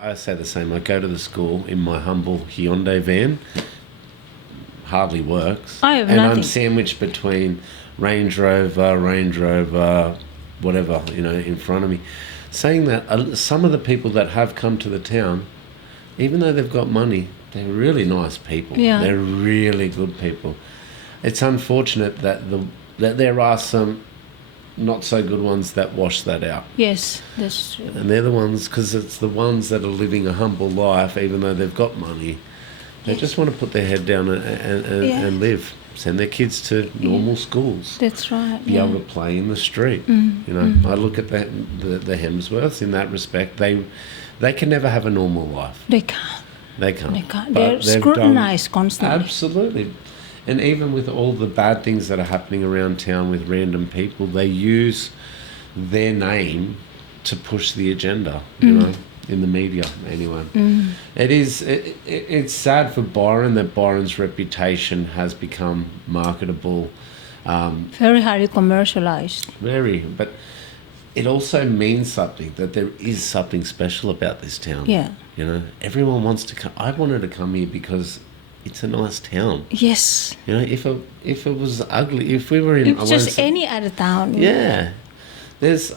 I say the same. I go to the school in my humble Hyundai van. Hardly works. I have and nothing. I'm sandwiched between Range Rover, whatever, in front of me. Saying that, some of the people that have come to the town, even though they've got money, they're really nice people. Yeah. They're really good people. It's unfortunate that there are some not so good ones that wash that out. Yes, that's true. And they're the ones, because it's the ones that are living a humble life, even though they've got money. They just want to put their head down and live. Send their kids to normal schools. That's right. Be able to play in the street. I look at the Hemsworths in that respect. They can never have a normal life. They can't. They can't. They can't. But They're scrutinized constantly. Absolutely. And even with all the bad things that are happening around town with random people, they use their name to push the agenda, in the media anyway. It's sad for Byron that Byron's reputation has become marketable. Very highly commercialized. But it also means something, that there is something special about this town. Yeah. Everyone wants to come. I wanted to come here because it's a nice town. Yes. If it was ugly, if we were in... It's just any other town. Yeah. There's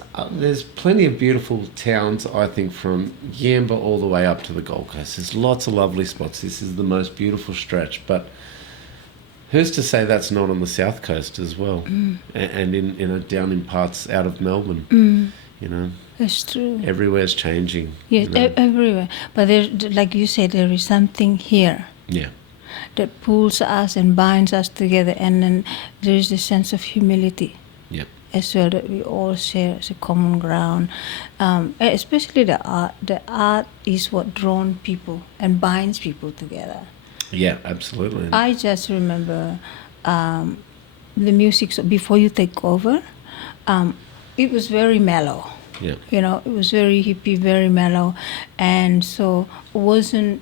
plenty of beautiful towns, I think, from Yamba all the way up to the Gold Coast. There's lots of lovely spots. This is the most beautiful stretch. But who's to say that's not on the South Coast as well? And in down in parts out of Melbourne. That's true. Everywhere's changing. Yes, everywhere. But there, like you said, there is something here. Yeah. That pulls us and binds us together, and then there is this sense of humility. Yep. As well, that we all share as a common ground, especially the art. The art is what draws people and binds people together. Yeah, absolutely. I just remember the music. So before you take over, it was very mellow. Yeah. It was very hippie, very mellow, and so it wasn't.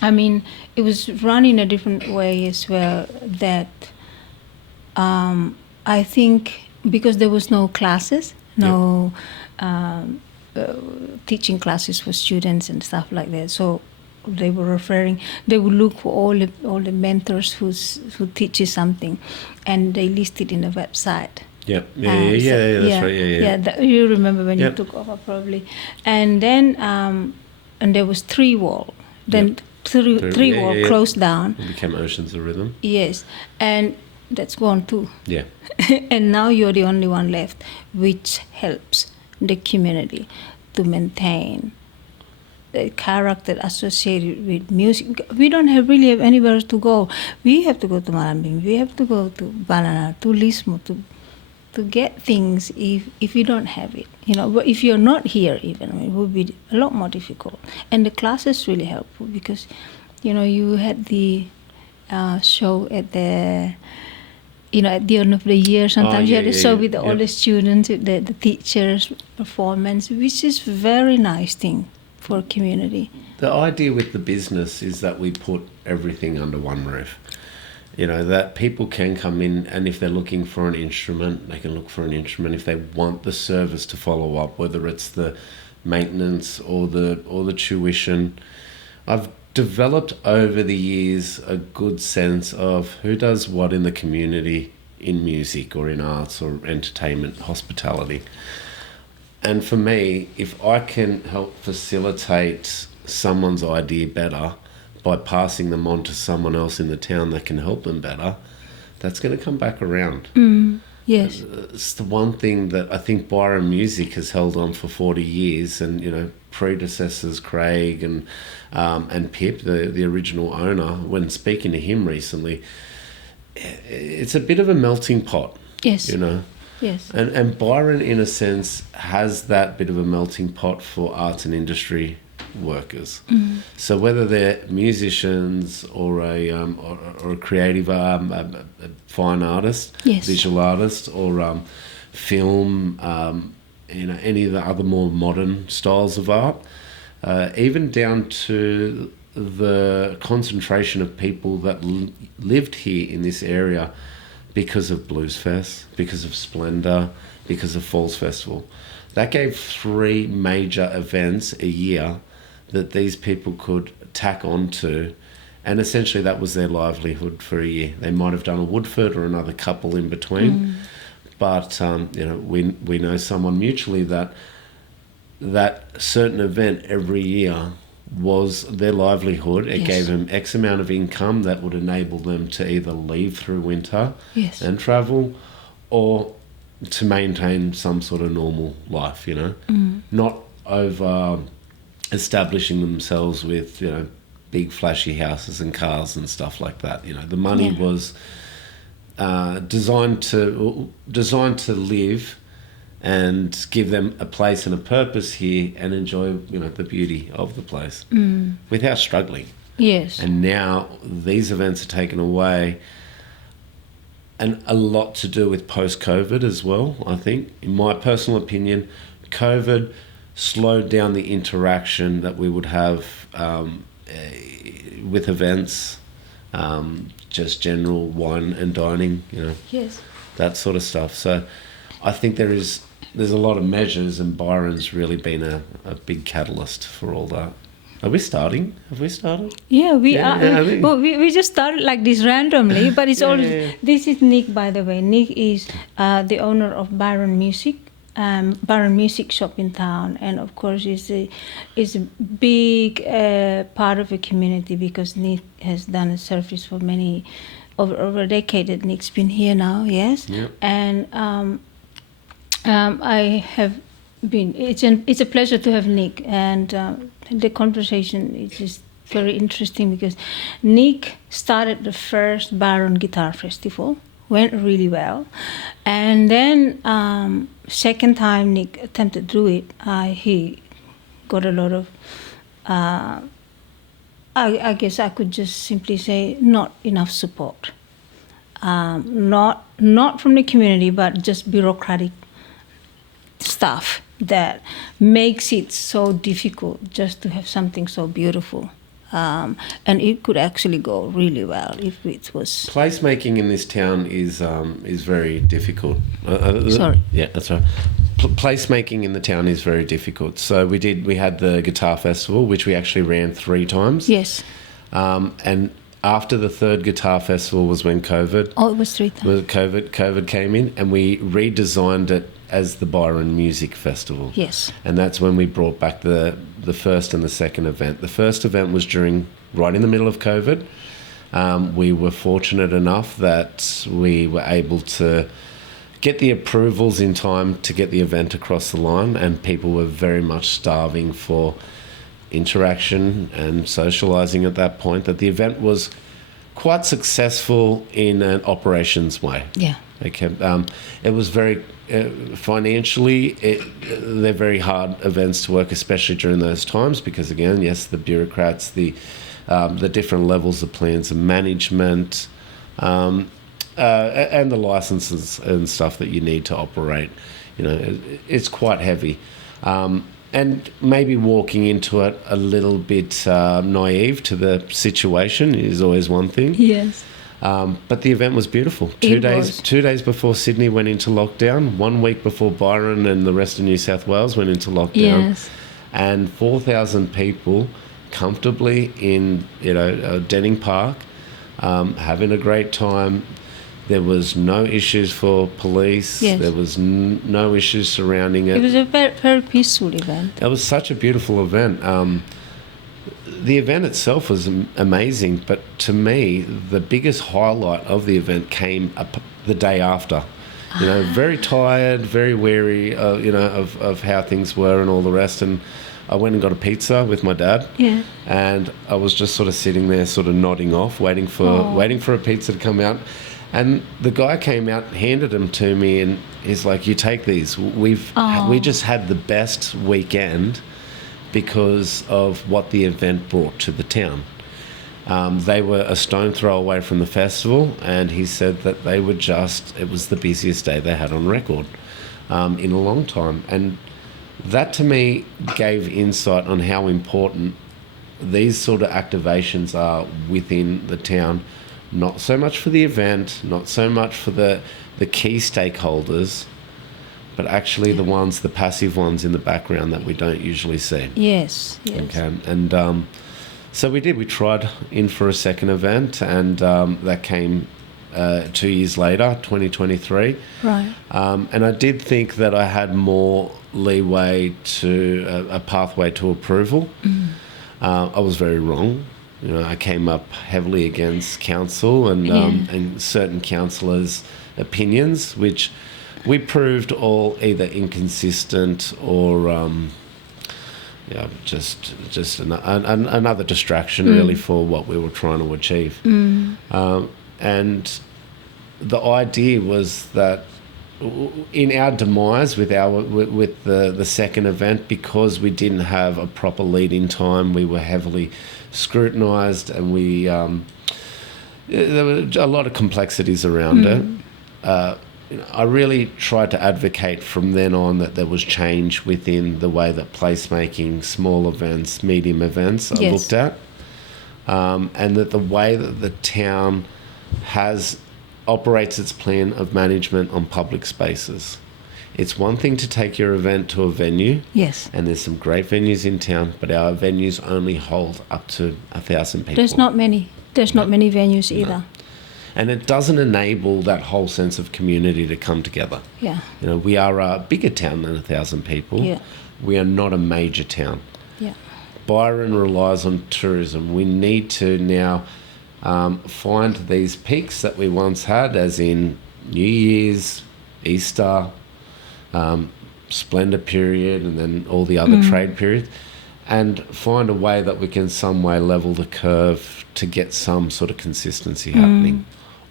It was run in a different way as well. That. I think because there was no classes, teaching classes for students and stuff like that. So they would look for all the mentors who teaches something, and they list it in the website. Yeah, that's right. Yeah, you remember when you took over probably, and then and there was three wall. Then three wall closed down. It became Oceans of Rhythm. Yes, and that's gone too. Yeah. And now you're the only one left, which helps the community to maintain the character associated with music. We don't really have anywhere to go. We have to go to Malambing. We have to go to Banana, to Lismo, to get things if you don't have it. But if you're not here even, it would be a lot more difficult. And the classes really helpful because, you had the show at the... at the end of the year, sometimes you had a show with all the students, the teachers' performance, which is a very nice thing for a community. The idea with the business is that we put everything under one roof. That people can come in, and if they're looking for an instrument, they can look for an instrument. If they want the service to follow up, whether it's the maintenance or the tuition, I've developed over the years a good sense of who does what in the community, in music or in arts or entertainment, hospitality. And for me, if I can help facilitate someone's idea better by passing them on to someone else in the town that can help them better, that's going to come back around. Yes. It's the one thing that I think Byron Music has held on for 40 years, and predecessors Craig and Pip, the original owner, when speaking to him recently, it's a bit of a melting pot. Yes. Yes. And Byron, in a sense, has that bit of a melting pot for arts and industry workers. So whether they're musicians or a creative fine artist, visual artist, or film, any of the other more modern styles of art, even down to the concentration of people that lived here in this area because of Bluesfest, because of Splendour, because of Falls Festival. that gave 3 major events a year that these people could tack onto, and essentially that was their livelihood for a year. They might have done a Woodford or another couple in between, but we know someone mutually that certain event every year was their livelihood. It gave them X amount of income that would enable them to either leave through winter and travel, or to maintain some sort of normal life, not over establishing themselves with, big flashy houses and cars and stuff like that. The money was designed to live and give them a place and a purpose here and enjoy, the beauty of the place without struggling. Yes. And now these events are taken away, and a lot to do with post-COVID as well, I think. In my personal opinion, COVID slowed down the interaction that we would have with events, just general wine and dining, Yes. that sort of stuff. So I think there's a lot of measures, and Byron's really been a big catalyst for all that. Are we starting? Have we started? Yeah, we are. I think- Well, we just started like this randomly, but it's all. Yeah. This is Nick, by the way. Nick is the owner of Byron Music Shop in town, and of course is a big part of a community, because Nick has done a service for many over a decade that Nick's been here now. Yes, Yep. and I have been. It's a pleasure to have Nick, and the conversation is just very interesting, because Nick started the first Byron Guitar Festival, went really well, and then second time Nick attempted to do it, he got a lot of I guess I could just simply say not enough support, not from the community, but just bureaucratic stuff that makes it so difficult just to have something so beautiful. And it could actually go really well if it was. Placemaking in this town is very difficult. Sorry. Yeah, that's right. Placemaking in the town is very difficult. So we had the guitar festival, which we actually ran 3 times. Yes. And after the 3rd guitar festival was when COVID. Oh, it was 3 times. COVID came in, and we redesigned it as the Byron Music Festival. Yes. And that's when we brought back the first and the second event. The first event was right in the middle of COVID. We were fortunate enough that we were able to get the approvals in time to get the event across the line, and people were very much starving for interaction and socialising at that point, that the event was quite successful in an operations way. Yeah. Okay. It was very financially, they're very hard events to work, especially during those times, because again, yes, the bureaucrats, the different levels of plans and management, and the licenses and stuff that you need to operate, it's quite heavy. And maybe walking into it a little bit naive to the situation is always one thing. Yes. But the event was beautiful. It 2 days before Sydney went into lockdown, 1 week before Byron and the rest of New South Wales went into lockdown. Yes. And 4,000 people comfortably in Denning Park, having a great time. There was no issues for police. Yes. There was no issues surrounding it. It was a very, very peaceful event. It was such a beautiful event. The event itself was amazing, but to me, the biggest highlight of the event came the day after. Very tired, very weary, of how things were and all the rest. And I went and got a pizza with my dad. Yeah. And I was just sort of sitting there, sort of nodding off, waiting for a pizza to come out. And the guy came out, handed them to me, and he's like, "You take these. We just had the best weekend because of what the event brought to the town." They were a stone throw away from the festival, and he said that it was the busiest day they had on record in a long time. And that to me gave insight on how important these sort of activations are within the town. Not so much for the event, not so much for the key stakeholders, but actually the passive ones in the background that we don't usually see. Yes, yes. Okay, and so we did. We tried in for a second event, and that came 2 years later, 2023. Right. And I did think that I had more leeway to a pathway to approval. I was very wrong. You know, I came up heavily against council and certain councillors' opinions, which we proved all either inconsistent or just another distraction really for what we were trying to achieve. And the idea was that in our demise with the second event, because we didn't have a proper lead-in time, we were heavily scrutinised, and there were a lot of complexities around it. I really tried to advocate from then on that there was change within the way that placemaking, small events, medium events are looked at, and that the way that the town operates its plan of management on public spaces. It's one thing to take your event to a venue. Yes. And there's some great venues in town, but our venues only hold up to 1,000 people. There's not many venues either. And it doesn't enable that whole sense of community to come together. Yeah. You know, we are a bigger town than 1,000 people. Yeah. We are not a major town. Yeah. Byron relies on tourism. We need to now find these peaks that we once had, as in New Year's, Easter, Splendor period, and then all the other trade periods, and find a way that we can some way level the curve to get some sort of consistency happening,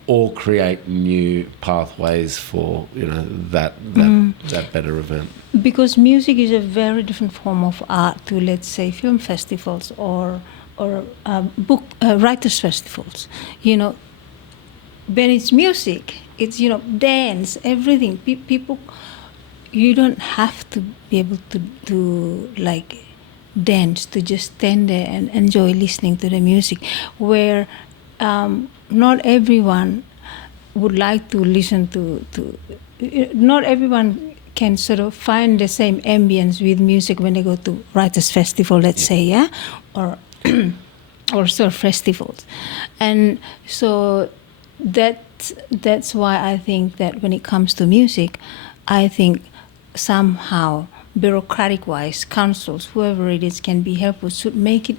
or create new pathways for that better event. Because music is a very different form of art to, let's say, film festivals or book writers festivals. When it's music, it's dance, everything. People, you don't have to be able to like dance, to just stand there and enjoy listening to the music. Where not everyone would like to listen to. Not everyone can sort of find the same ambience with music when they go to writers festival, let's say, or surf festivals. And so that's why I think that when it comes to music, I think somehow bureaucratic-wise, councils, whoever it is, can be helpful, should make it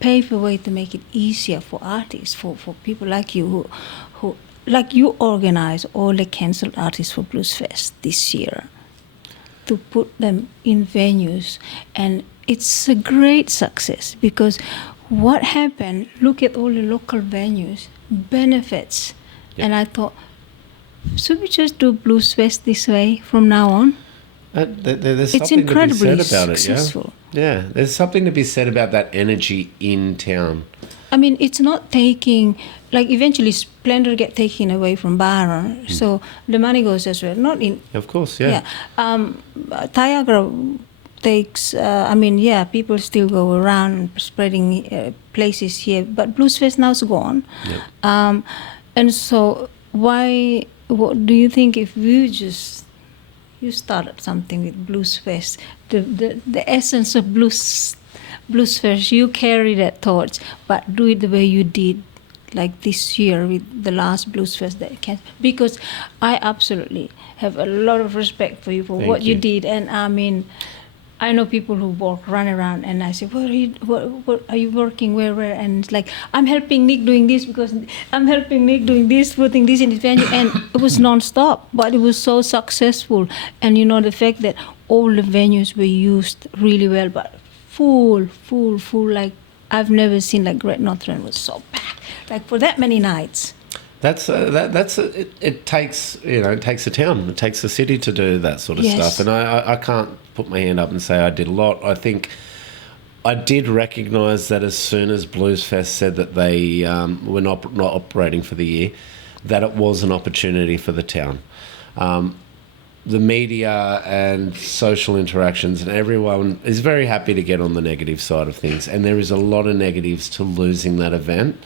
pave a way to make it easier for artists, for people like you who like you organize all the cancelled artists for Bluesfest this year, to put them in venues. And it's a great success, because what happened, look at all the local venues, benefits. And I thought, should we just do Bluesfest this way from now on? There's It's something incredibly to be said about successful. it. Yeah, there's something to be said about that energy in town. I mean, it's not taking, like, eventually Splendor get taken away from Byron, so the money goes as well. Not in. Of course, yeah. Niagara takes. People still go around spreading places here, but Bluesfest now is gone. Yep. And so, what do you think if you started something with Bluesfest, the essence of Bluesfest, you carry that torch, but do it the way you did, like this year with the last Bluesfest because I absolutely have a lot of respect for you for what you did. And I mean, I know people who run around, and I say, what are you working, where? And it's like, I'm helping Nick doing this, because I'm helping Nick doing this, putting this in his venue. And it was non-stop, but it was so successful. And the fact that all the venues were used really well, but full, like I've never seen, like Great Northern was so packed, like for that many nights. It takes a town, it takes a city to do that sort of stuff, and I can't put my hand up and say I did a lot. I think I did recognise that as soon as Bluesfest said that they were not operating for the year, that it was an opportunity for the town. The media and social interactions and everyone is very happy to get on the negative side of things, and there is a lot of negatives to losing that event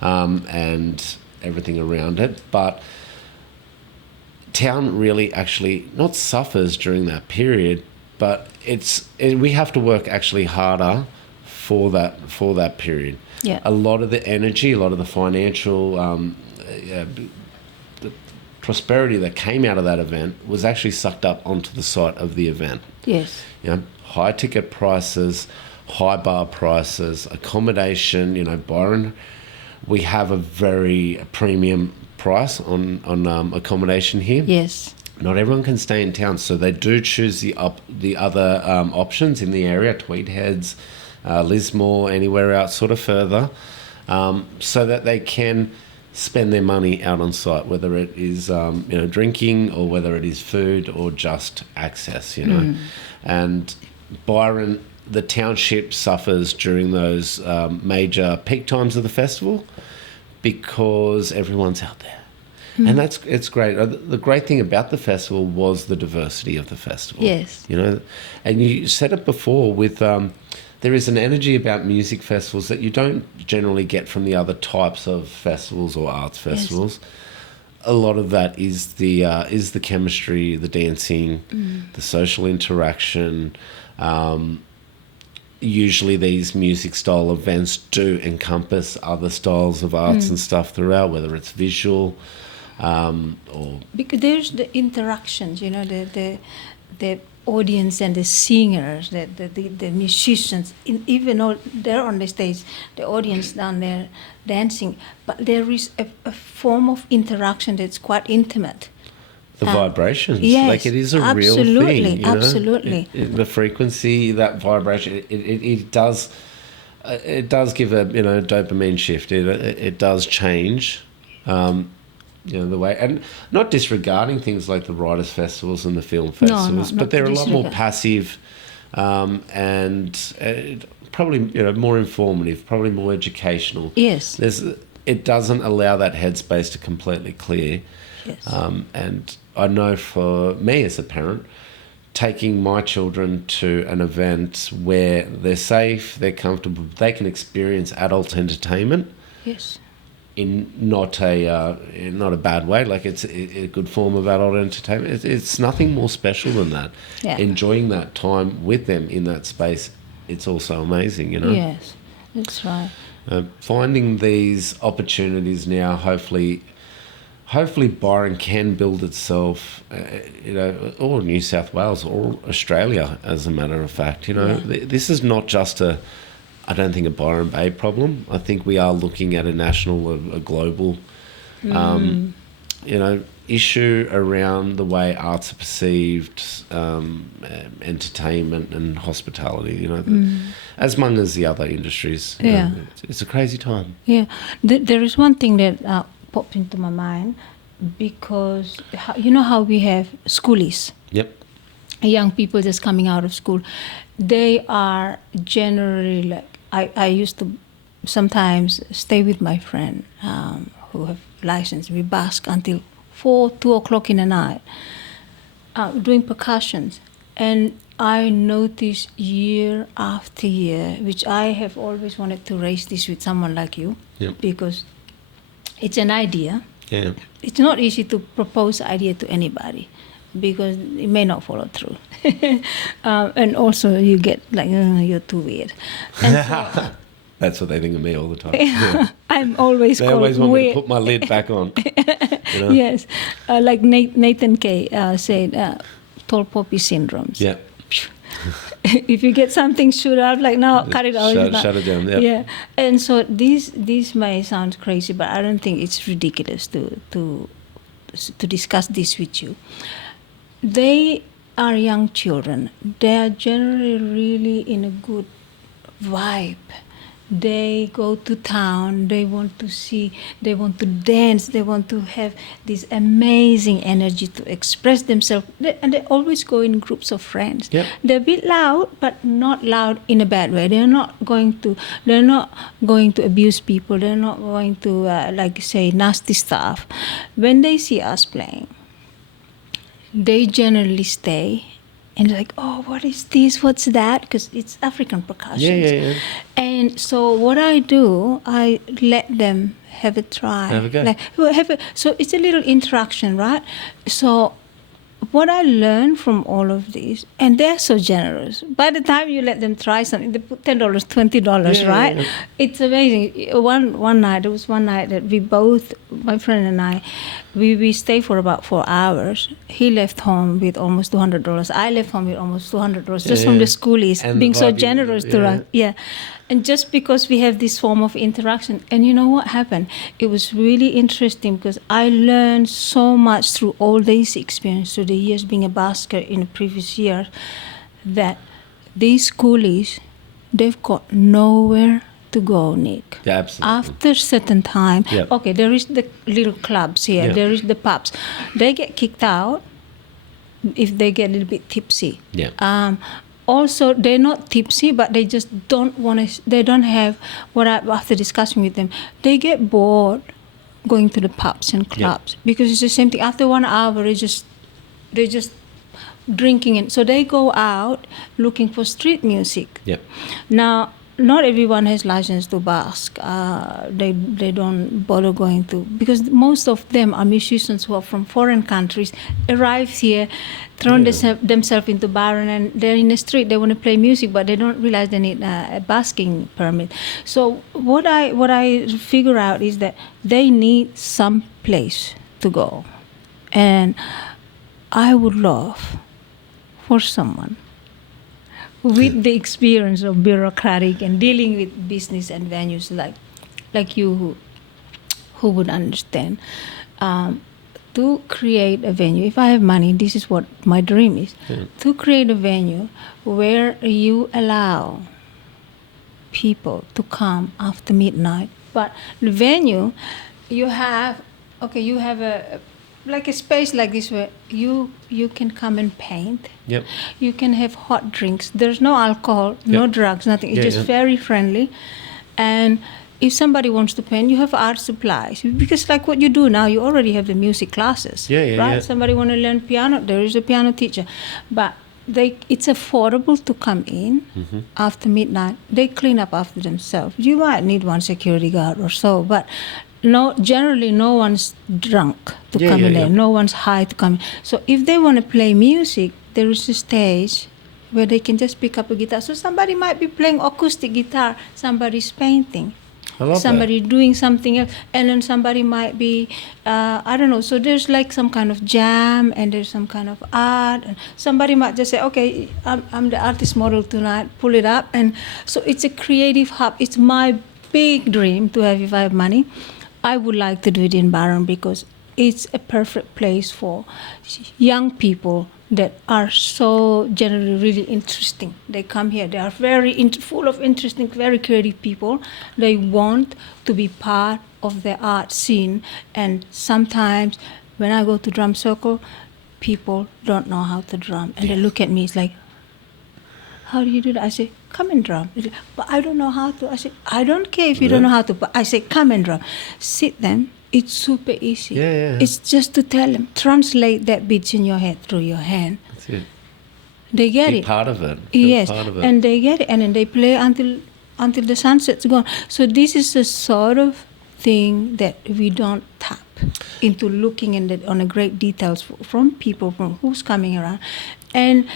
and everything around it, but town really actually not suffers during that period, but we have to work actually harder for that period. Yeah. A lot of the energy, a lot of the financial the prosperity that came out of that event was actually sucked up onto the site of the event. Yes. You know, high ticket prices, high bar prices, accommodation. You know, Byron, we have a very premium price on accommodation here. Yes. Not everyone can stay in town, so they do choose the other options in the area, Tweed Heads, Lismore, anywhere out sort of further, so that they can spend their money out on site, whether it is drinking or whether it is food or just access. And Byron, the township suffers during those major peak times of the festival because everyone's out there. And it's great. The great thing about the festival was the diversity of the festival. Yes. And you said it before with there is an energy about music festivals that you don't generally get from the other types of festivals or arts festivals. Yes. A lot of that is the chemistry, the dancing, the social interaction. Usually these music style events do encompass other styles of arts and stuff throughout, whether it's visual or... Because there's the interactions, the audience and the singers, the musicians, even though they're on the stage, the audience down there dancing, but there is a form of interaction that's quite intimate. The vibrations, yes, like it is a real thing. Absolutely. The frequency, that vibration, it does give a dopamine shift. It does change, the way, and not disregarding things like the writers' festivals and the film festivals, but they're a lot more passive, and probably more informative, probably more educational. Yes, it doesn't allow that headspace to completely clear. Yes. And I know for me as a parent, taking my children to an event where they're safe, they're comfortable, they can experience adult entertainment. Yes. In not a bad way, like it's a good form of adult entertainment. It's nothing more special than that. Yeah. Enjoying that time with them in that space, it's also amazing, Yes, that's right. Finding these opportunities now, hopefully Byron can build itself, or New South Wales or Australia, as a matter of fact. This is not just I don't think a Byron Bay problem. I think we are looking at a national, a global, issue around the way arts are perceived, entertainment and hospitality. As among as the other industries. Yeah, it's a crazy time. Yeah, there is one thing that popped into my mind, because how we have schoolies. Yep. Young people just coming out of school, they are generally like, I used to sometimes stay with my friend who have license. We bask until 2 o'clock in the night doing percussions. And I notice year after year, which I have always wanted to raise this with someone like you, because it's an idea. Yeah. It's not easy to propose idea to anybody, because it may not follow through. And also you get like, you're too weird. And so, that's what they think of me all the time. Yeah. I'm always they called always want weird. me to put my lid back on. Yes. Like Nathan Kay said, tall poppy syndromes. Yeah. If you get something shoot out, like, no, cut it out. Shut it down. Yep. Yeah. And so this may sound crazy, but I don't think it's ridiculous to discuss this with you. They are young children. They are generally really in a good vibe. They go to town, they want to see, they want to dance, they want to have this amazing energy to express themselves. And they always go in groups of friends. Yep. They're a bit loud, but not loud in a bad way. They're not going to abuse people. They're not going to, say, nasty stuff. When they see us playing, they generally stay And like, oh, what is this? What's that? Because it's African percussion. Yeah. And so what I do, I let them have a try. Have a go. Like, so it's a little interaction, right? So what I learned from all of this, and they're so generous. By the time you let them try something, they put $10, $20, right? Yeah. It's amazing. One night, there was one night that we both, my friend and I, we stayed for about 4 hours. He left home with almost $200. I left home with almost $200 just from the schoolies And being so vibing, generous to us. Yeah. And just because we have this form of interaction. And you know what happened? It was really interesting because I learned so much through all these experiences, through the years being a basker in the previous year, that these schoolies, they've got nowhere to go, Nick. Yeah, absolutely. After certain time, Yep. okay, there is the little clubs here, Yep. there is the pubs. They get kicked out if they get a little bit tipsy. Yeah. Also, they're not tipsy, but they just don't want to. They don't have after discussing with them, they get bored going to the pubs and clubs because it's the same thing. After 1 hour, they're just drinking, and so they go out looking for street music. Yeah. Now, not everyone has license to bask. They don't bother going to, because most of them are musicians who are from foreign countries, arrived here, thrown themselves into Byron, and they're in the street. They want to play music, but they don't realize they need a basking permit. So what I figure out is that they need some place to go, and I would love for someone with the experience of bureaucratic and dealing with business and venues like you who would understand, to create a venue. If I have money, this is what my dream is, to create a venue where you allow people to come after midnight. But the venue, you have a space like this where you can come and paint. Yep. You can have hot drinks. There's no alcohol, no drugs, nothing. It's just very friendly. And if somebody wants to paint, you have art supplies. Because like what you do now, you already have the music classes. Right? Yeah. Somebody want to learn piano, there is a piano teacher. But it's affordable to come in after midnight. They clean up after themselves. You might need one security guard or so, but generally no one's drunk to come in there. No one's high to come in. So if they want to play music, there is a stage where they can just pick up a guitar. So somebody might be playing acoustic guitar, somebody's painting, somebody doing something else, and then somebody might be, I don't know. So there's like some kind of jam, and there's some kind of art, and somebody might just say, okay, I'm the artist model tonight, pull it up. And so it's a creative hub. It's my big dream to have, if I have money, I would like to do it in Byron, because it's a perfect place for young people that are so generally really interesting. They come here. They are very full of interesting, very creative people. They want to be part of the art scene. And sometimes when I go to drum circle, people don't know how to drum. And they look at me, it's like, how do you do that? I say, come and drum. Like, but I don't know how to. I say, I don't care if you don't know how to, but I say, come and drum. Sit them. It's super easy. It's just to tell them, translate that beats in your head through your hand. That's it. They get Be part of it. Yes, part of it. And they get it, and then they play until the sunset's gone. So this is the sort of thing that we don't tap into, looking on the great details from people, from who's coming around, and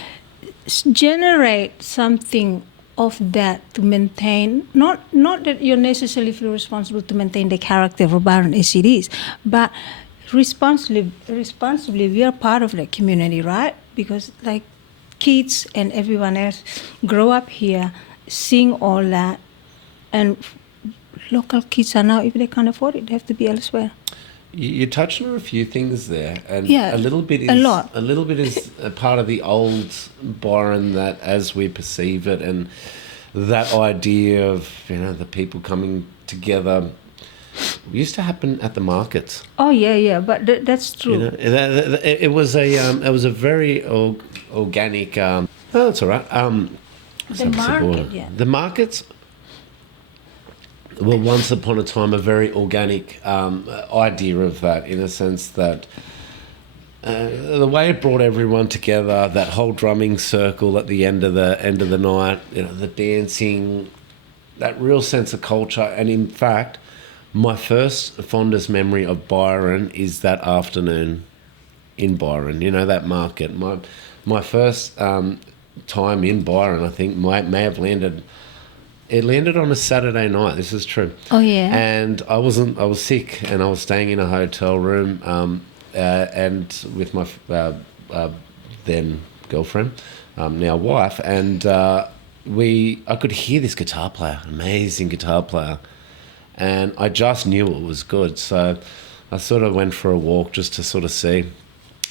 generate something of that to maintain, not that you necessarily feel responsible to maintain the character of Byron as it is, but responsibly we are part of the community, right? Because like kids and everyone else grow up here, seeing all that, and local kids are now, if they can't afford it, they have to be elsewhere. You touched on a few things there, and a little bit is a part of the old Byron, that as we perceive it, and that idea of the people coming together used to happen at the markets. Oh yeah, but that's true. It was a very organic. Oh, that's all right. The market, the markets were once upon a time a very organic idea of that, in a sense that the way it brought everyone together, that whole drumming circle at the end of the night, the dancing, that real sense of culture. And in fact, my first fondest memory of Byron is that afternoon in Byron. That market. My first time in Byron, I think, may have landed. It landed on a Saturday night. This is true. Oh yeah. And I was sick, and I was staying in a hotel room. And with my then girlfriend, now wife, and I could hear this guitar player, amazing guitar player, and I just knew it was good. So I sort of went for a walk just to sort of see.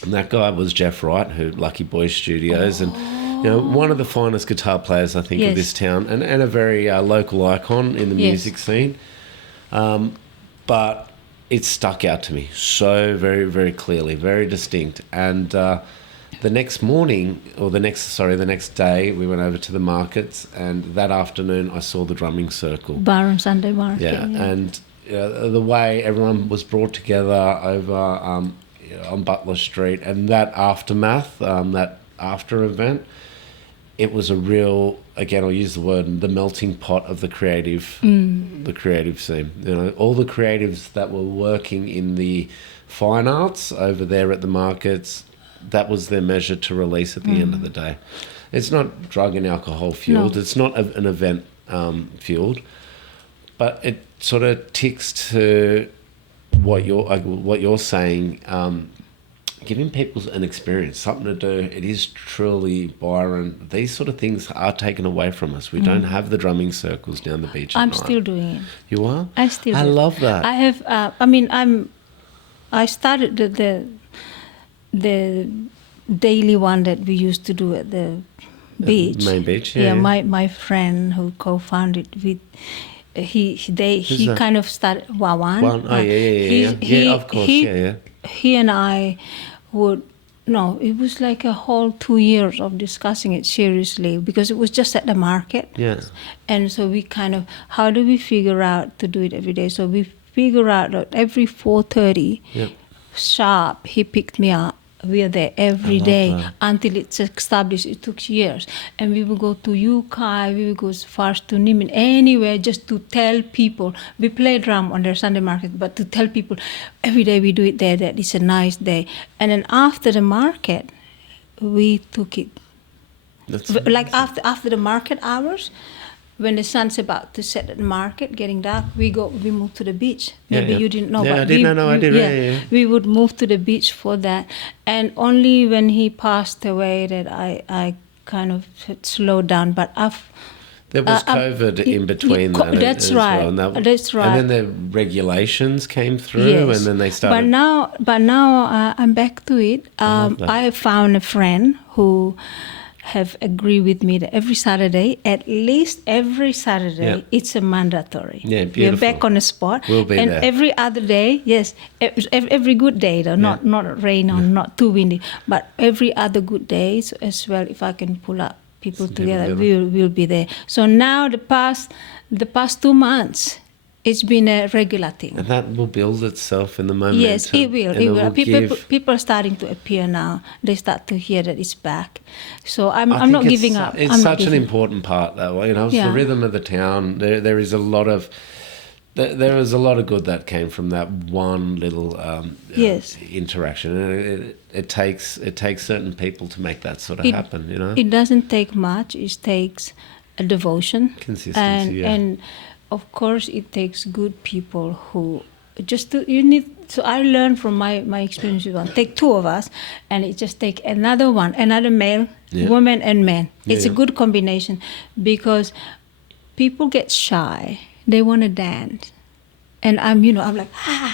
And that guy was Jeff Wright, who Lucky Boy Studios, and one of the finest guitar players I think of this town, and a very local icon in the music scene. But it stuck out to me so very, very clearly, very distinct. And the next morning, or the next day, we went over to the markets, and that afternoon I saw the drumming circle. Byron Sunday Market. Yeah, and the way everyone was brought together over on Butler Street, and that aftermath, that after event, it was a real, again, I'll use the word, the melting pot of the creative scene. All the creatives that were working in the fine arts over there at the markets, that was their measure to release at the end of the day. It's not drug and alcohol fueled. No. It's not an event fueled, but it sort of ticks to what you're saying. Giving people an experience, something to do. It is truly Byron. These sort of things are taken away from us. We don't have the drumming circles down the beach. I'm still doing it. You are? I still. I love that. I have. I started the daily one that we used to do at the beach. Main beach. Yeah. My friend who co-founded with. He kind of started Wawan. Oh yeah. Of course. He and I would. No, it was like a whole 2 years of discussing it seriously, because it was just at the market. Yes. And so we kind of, how do we figure out to do it every day? So we figure out that every 4:30 sharp, he picked me up. We are there every day until it's established. It took years. And we will go to Yukai, we will go as far as to Nimin, anywhere, just to tell people. We play drum on their Sunday market, but to tell people every day we do it there, that it's a nice day. And then after the market, we took it. That's like after the market hours, when the sun's about to set at the market, getting dark, we move to the beach. Maybe you didn't know. Yeah, but I didn't know. I did. Yeah. We would move to the beach for that. And only when he passed away that I kind of had slowed down. But there was COVID in between that. That's right. Well. That's right. And then the regulations came through, and then they started. But now I'm back to it. I have found a friend who have agreed with me that every Saturday, at least every Saturday, it's a mandatory. Yeah, beautiful. We're back on the spot. We'll be and there. Every other day, yes, every good day, though, not rain or not too windy, but every other good day as well. If I can pull up people together, we'll be there. So now the past 2 months, it's been a regular thing. And that will build itself in the moment. Yes, it will. People are starting to appear now. They start to hear that it's back. So I'm not giving up. It's such an important part, though. It's the rhythm of the town. There is a lot of good that came from that one little interaction. And it takes certain people to make that sort of happen. It doesn't take much. It takes a devotion, consistency, and of course, it takes good people who you need. So I learned from my experience with one. Take two of us, and it just take another male, woman, and man. It's a good combination, because people get shy. They want to dance, and I'm like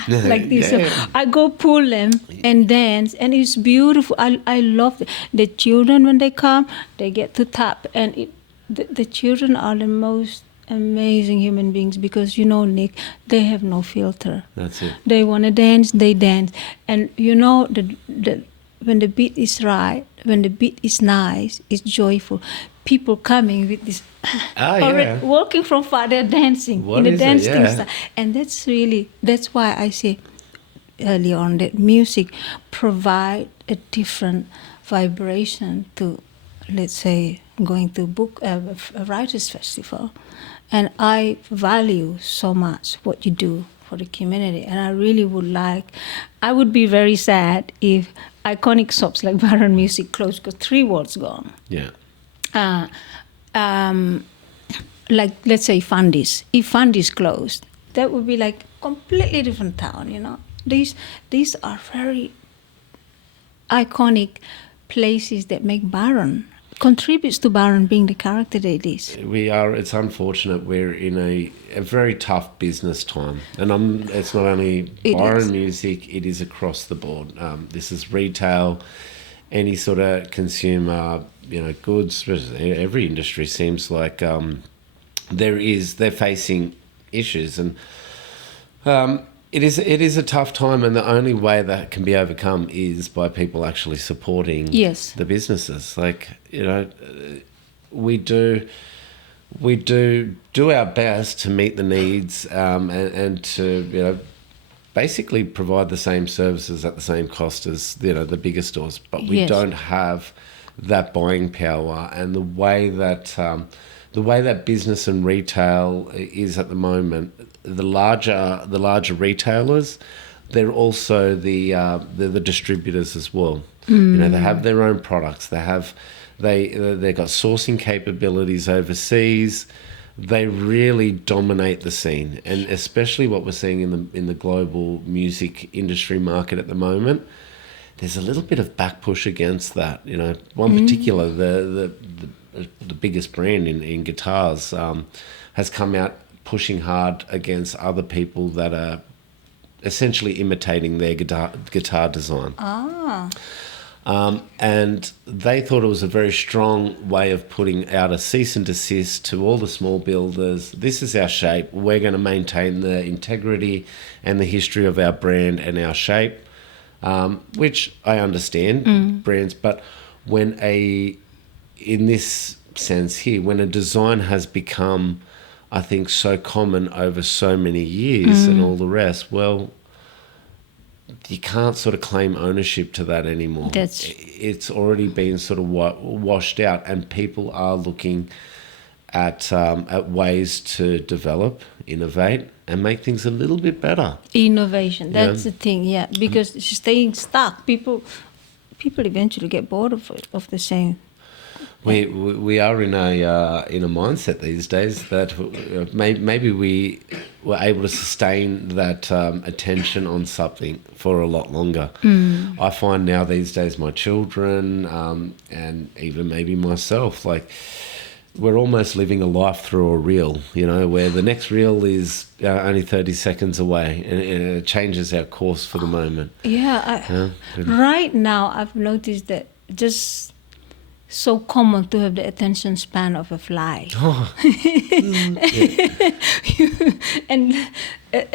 like this. So I go pull them and dance, and it's beautiful. I love it. The children, when they come, they get to tap, and the children are the most amazing human beings, because Nick, they have no filter. That's it. They want to dance, they dance. And when the beat is right, when the beat is nice, it's joyful. People coming with this walking from far, they're dancing in the dance style. And that's why I say early on that music provide a different vibration to, let's say, going to a writers festival. And I value so much what you do for the community, and I really I would be very sad if iconic shops like Byron Music closed because 3 Words gone. Yeah. Like, let's say Fundies. If Fundies closed, that would be like completely different town, you know. These are very iconic places that make Byron, contributes to Byron being the character that it is. It's unfortunate we're in a very tough business time. And it's not only Byron Music, it is across the board. This is retail, any sort of consumer, goods, every industry seems like they're facing issues. And it is a tough time, and the only way that can be overcome is by people actually supporting the businesses. Like, we do our best to meet the needs and to basically provide the same services at the same cost as the bigger stores, but we don't have that buying power. And the way that business and retail is at the moment, the larger retailers, they're also the distributors as well. They have their own products. They've got sourcing capabilities overseas. They really dominate the scene, and especially what we're seeing in the global music industry market at the moment. There's a little bit of back push against that. One particular, the biggest brand in guitars, has come out pushing hard against other people that are essentially imitating their guitar design. And they thought it was a very strong way of putting out a cease and desist to all the small builders. This is our shape. We're going to maintain the integrity and the history of our brand and our shape, which I understand, brands. But in this sense here, when a design has become, I think, so common over so many years and all the rest, well, you can't sort of claim ownership to that anymore. It's already been sort of washed out, and people are looking at ways to develop, innovate, and make things a little bit better. Innovation, that's the thing, because staying stuck, people eventually get bored of the same. We are in a mindset these days that maybe we were able to sustain that attention on something for a lot longer. I find now these days my children and even maybe myself, like, we're almost living a life through a reel, where the next reel is only 30 seconds away, and it changes our course for the moment. Right now I've noticed that just so common to have the attention span of a fly. And it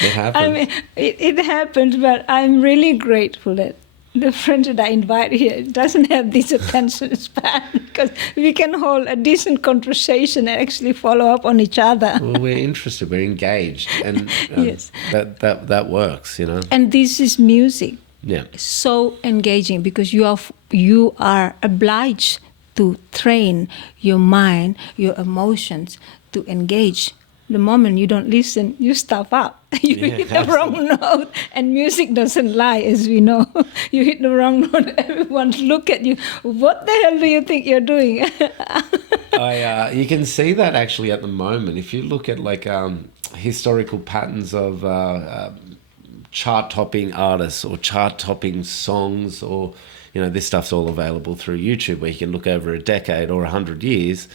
happens. I mean, it happens, but I'm really grateful that the friend that I invite here doesn't have this attention span, because we can hold a decent conversation and actually follow up on each other. Well, we're interested, we're engaged, and that works, And this is music. Yeah. So engaging, because you are obliged to train your mind, your emotions to engage. The moment you don't listen, you stop up. You hit the wrong note, and music doesn't lie, as we know. You hit the wrong note, everyone look at you. What the hell do you think you're doing? You can see that actually at the moment. If you look at historical patterns of chart-topping artists or chart-topping songs, or this stuff's all available through YouTube, where you can look over a decade or 100 years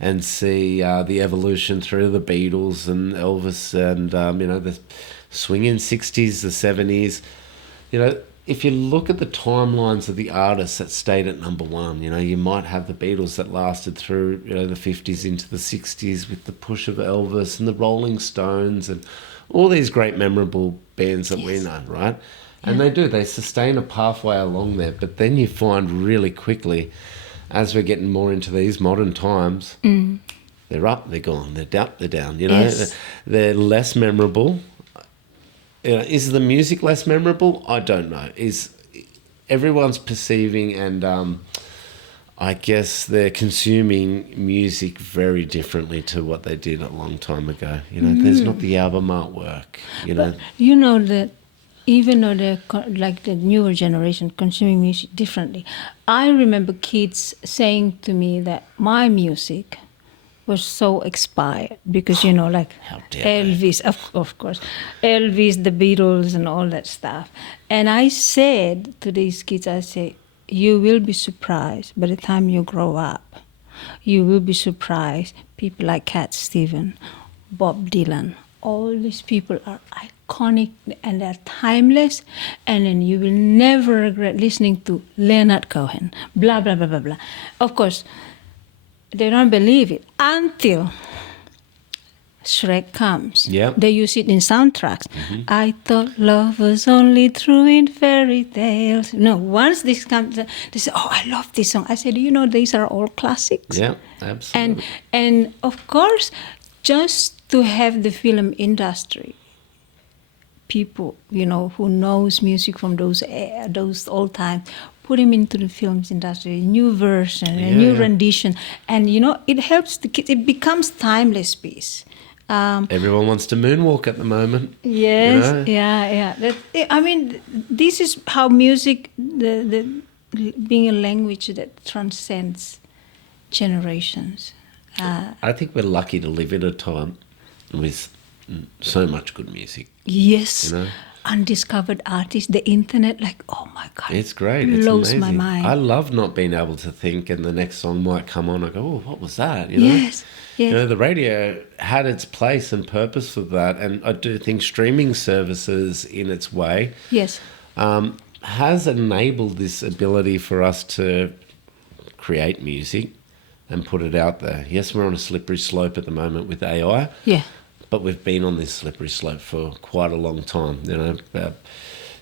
and see the evolution through the Beatles and Elvis and the swinging 60s, the 70s. If you look at the timelines of the artists that stayed at number one, you might have the Beatles that lasted through the 50s into the 60s with the push of Elvis and the Rolling Stones and all these great memorable bands that we know, right? And they sustain a pathway along there. But then you find really quickly, as we're getting more into these modern times, they're up, they're gone, they're up, they're down. They're less memorable. Is the music less memorable? I don't know. Is everyone's perceiving and I guess they're consuming music very differently to what they did a long time ago. There's not the album artwork. But you know that even though they're like the newer generation consuming music differently, I remember kids saying to me that my music was so expired because like How dare they. Elvis, of course, Elvis, the Beatles, and all that stuff. And I said to these kids, I say, you will be surprised by the time you grow up. You will be surprised. People like Cat Stevens, Bob Dylan, all these people are iconic and they're timeless. And then you will never regret listening to Leonard Cohen, blah, blah, blah, blah, blah. Of course, they don't believe it until Shrek comes. Yeah. They use it in soundtracks. I thought love was only true in fairy tales. No, once this comes, they say, oh, I love this song. I said, these are all classics. Yeah, absolutely. And of course, just to have the film industry, people, who knows music from those old times, put him into the films industry, a new version, a new rendition. And, it helps the kids. It becomes timeless piece. Everyone wants to moonwalk at the moment. Yes, yeah. This is how music, the being a language that transcends generations. I think we're lucky to live in a time with so much good music. Yes. Undiscovered artists, the internet, like, oh my God. It's great. It's blows amazing. my mind. I love not being able to think and the next song might come on. I go, oh, what was that? Yes. The radio had its place and purpose for that. And I do think streaming services in its way Yes. Has enabled this ability for us to create music and put it out there. Yes, we're on a slippery slope at the moment with AI. Yeah. But we've been on this slippery slope for quite a long time.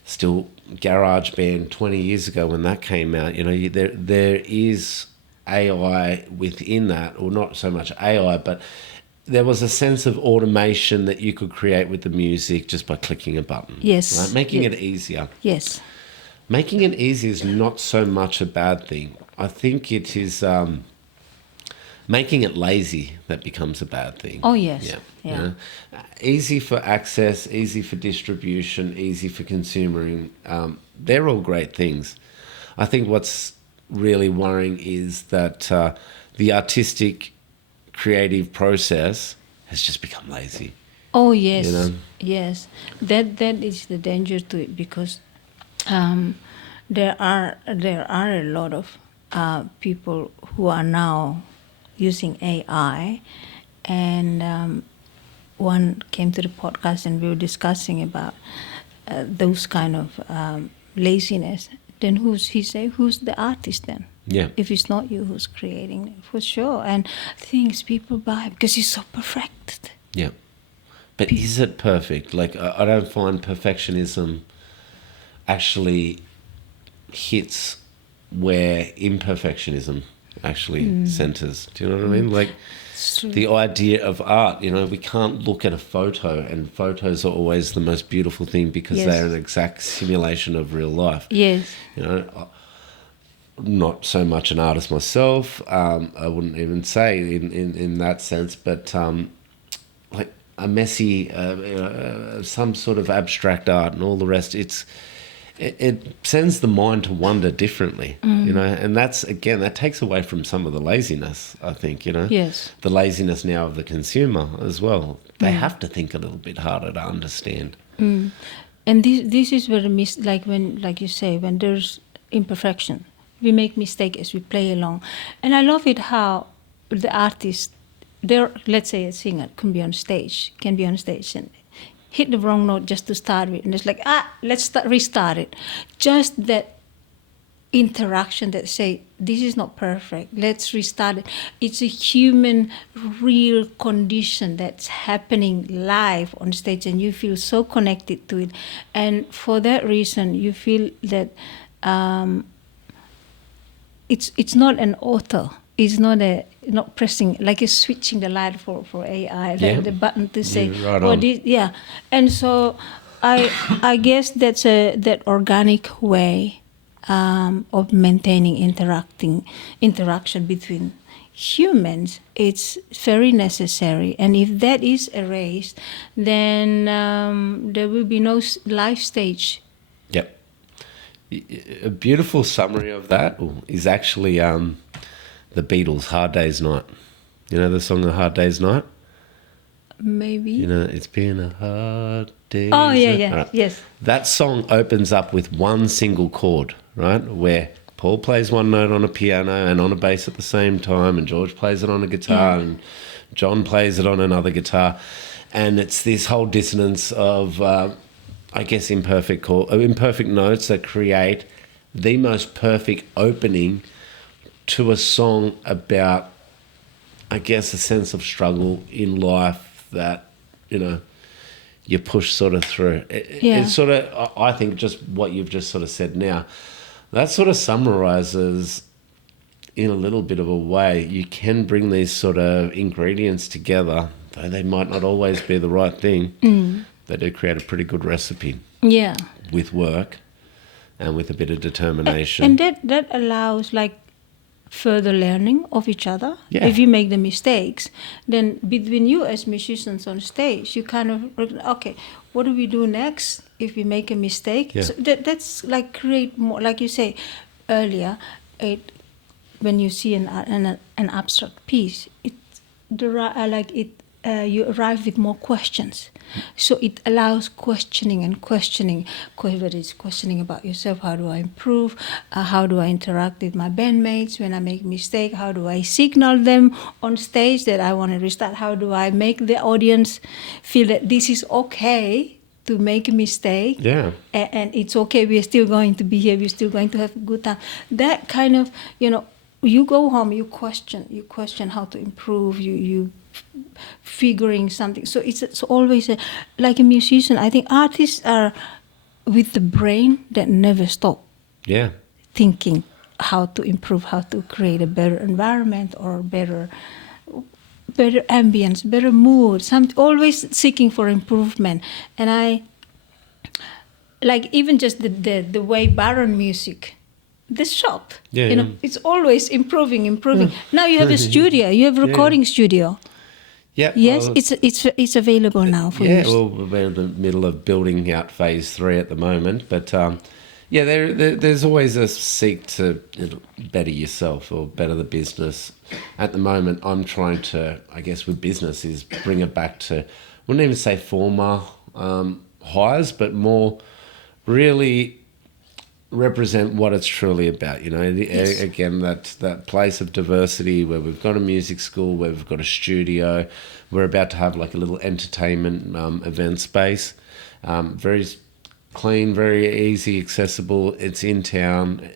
Still GarageBand 20 years ago when that came out, there is AI within that, or not so much AI, but there was a sense of automation that you could create with the music just by clicking a button. Yes. Right? Making it easier. Yes. Making it easy is not so much a bad thing. I think it is making it lazy that becomes a bad thing. Oh, yes. Yeah. Easy for access, easy for distribution, easy for consuming. They're all great things. I think what's really worrying is that the artistic, creative process has just become lazy. Oh, yes. Yes. That is the danger to it because there are a lot of people who are now using AI, and one came to the podcast and we were discussing about those kind of laziness. Then who's the artist then? Yeah. If it's not you who's creating it, for sure. And things people buy because it's so perfected. Yeah. But is it perfect? Like, I don't find perfectionism actually hits where imperfectionism actually centers. Do you know what I mean? Like, the idea of art, we can't look at a photo, and photos are always the most beautiful thing because they're an exact simulation of real life. Yes. Not so much an artist myself, I wouldn't even say in that sense, but like a messy, some sort of abstract art and all the rest, it sends the mind to wonder differently, and that takes away from some of the laziness, I think, Yes. the laziness now of the consumer as well. They have to think a little bit harder to understand. And this is where like you say, when there's imperfection, we make mistakes as we play along. And I love it how the artist, let's say a singer can be on stage and hit the wrong note just to start with, and it's like, let's restart it. Just that interaction that say, this is not perfect, let's restart it. It's a human, real condition that's happening live on stage, and you feel so connected to it. And for that reason, you feel that it's not an author. It's not pressing, like it's switching the light for AI, the button to say, right on. And so I guess that's that organic way of maintaining interaction between humans. It's very necessary, and if that is erased, then there will be no life stage. Yep. A beautiful summary of that is actually the Beatles' "Hard Day's Night." You know the song "A Hard Day's Night"? Maybe. You know, it's been a hard day. Oh, yeah. Right. Yes. That song opens up with one single chord, right? Where Paul plays one note on a piano and on a bass at the same time, and George plays it on a guitar, and John plays it on another guitar. And it's this whole dissonance of, I guess, imperfect notes that create the most perfect opening to a song about, I guess, a sense of struggle in life that, you know, you push sort of through. It's sort of, I think, just what you've just sort of said now, that sort of summarizes in a little bit of a way. You can bring these sort of ingredients together, though they might not always be the right thing. They do create a pretty good recipe. Yeah. With work and with a bit of determination. And that allows, like, further learning of each other. Yeah. If you make the mistakes, then between you as musicians on stage, you kind of, okay, what do we do next if we make a mistake? Yeah. So that's like create more, like you say earlier, when you see an abstract piece, you arrive with more questions. So it allows questioning, whether it's questioning about yourself, how do I improve, how do I interact with my bandmates when I make a mistake, how do I signal them on stage that I want to restart, how do I make the audience feel that this is okay to make a mistake, and it's okay, we're still going to be here, we're still going to have a good time. That kind of, you go home, you question how to improve, you figuring something. So it's always like a musician. I think artists are with the brain that never stop. Yeah. Thinking how to improve, how to create a better environment or better ambience, better mood. Always seeking for improvement. And I like even just the way Byron Music. The shop, it's always improving. Now you have a studio, you have a recording studio. Yeah. Yes, well, it's available now for you. Yeah, well, we're in the middle of building out phase 3 at the moment, but there's always a seek to better yourself or better the business. At the moment, I'm trying to, I guess, with business is bring it back to, I wouldn't even say former highs, but more really represent what it's truly about, Yes. Again, that place of diversity where we've got a music school, where we've got a studio, we're about to have like a little entertainment event space, very clean, very easy, accessible. It's in town.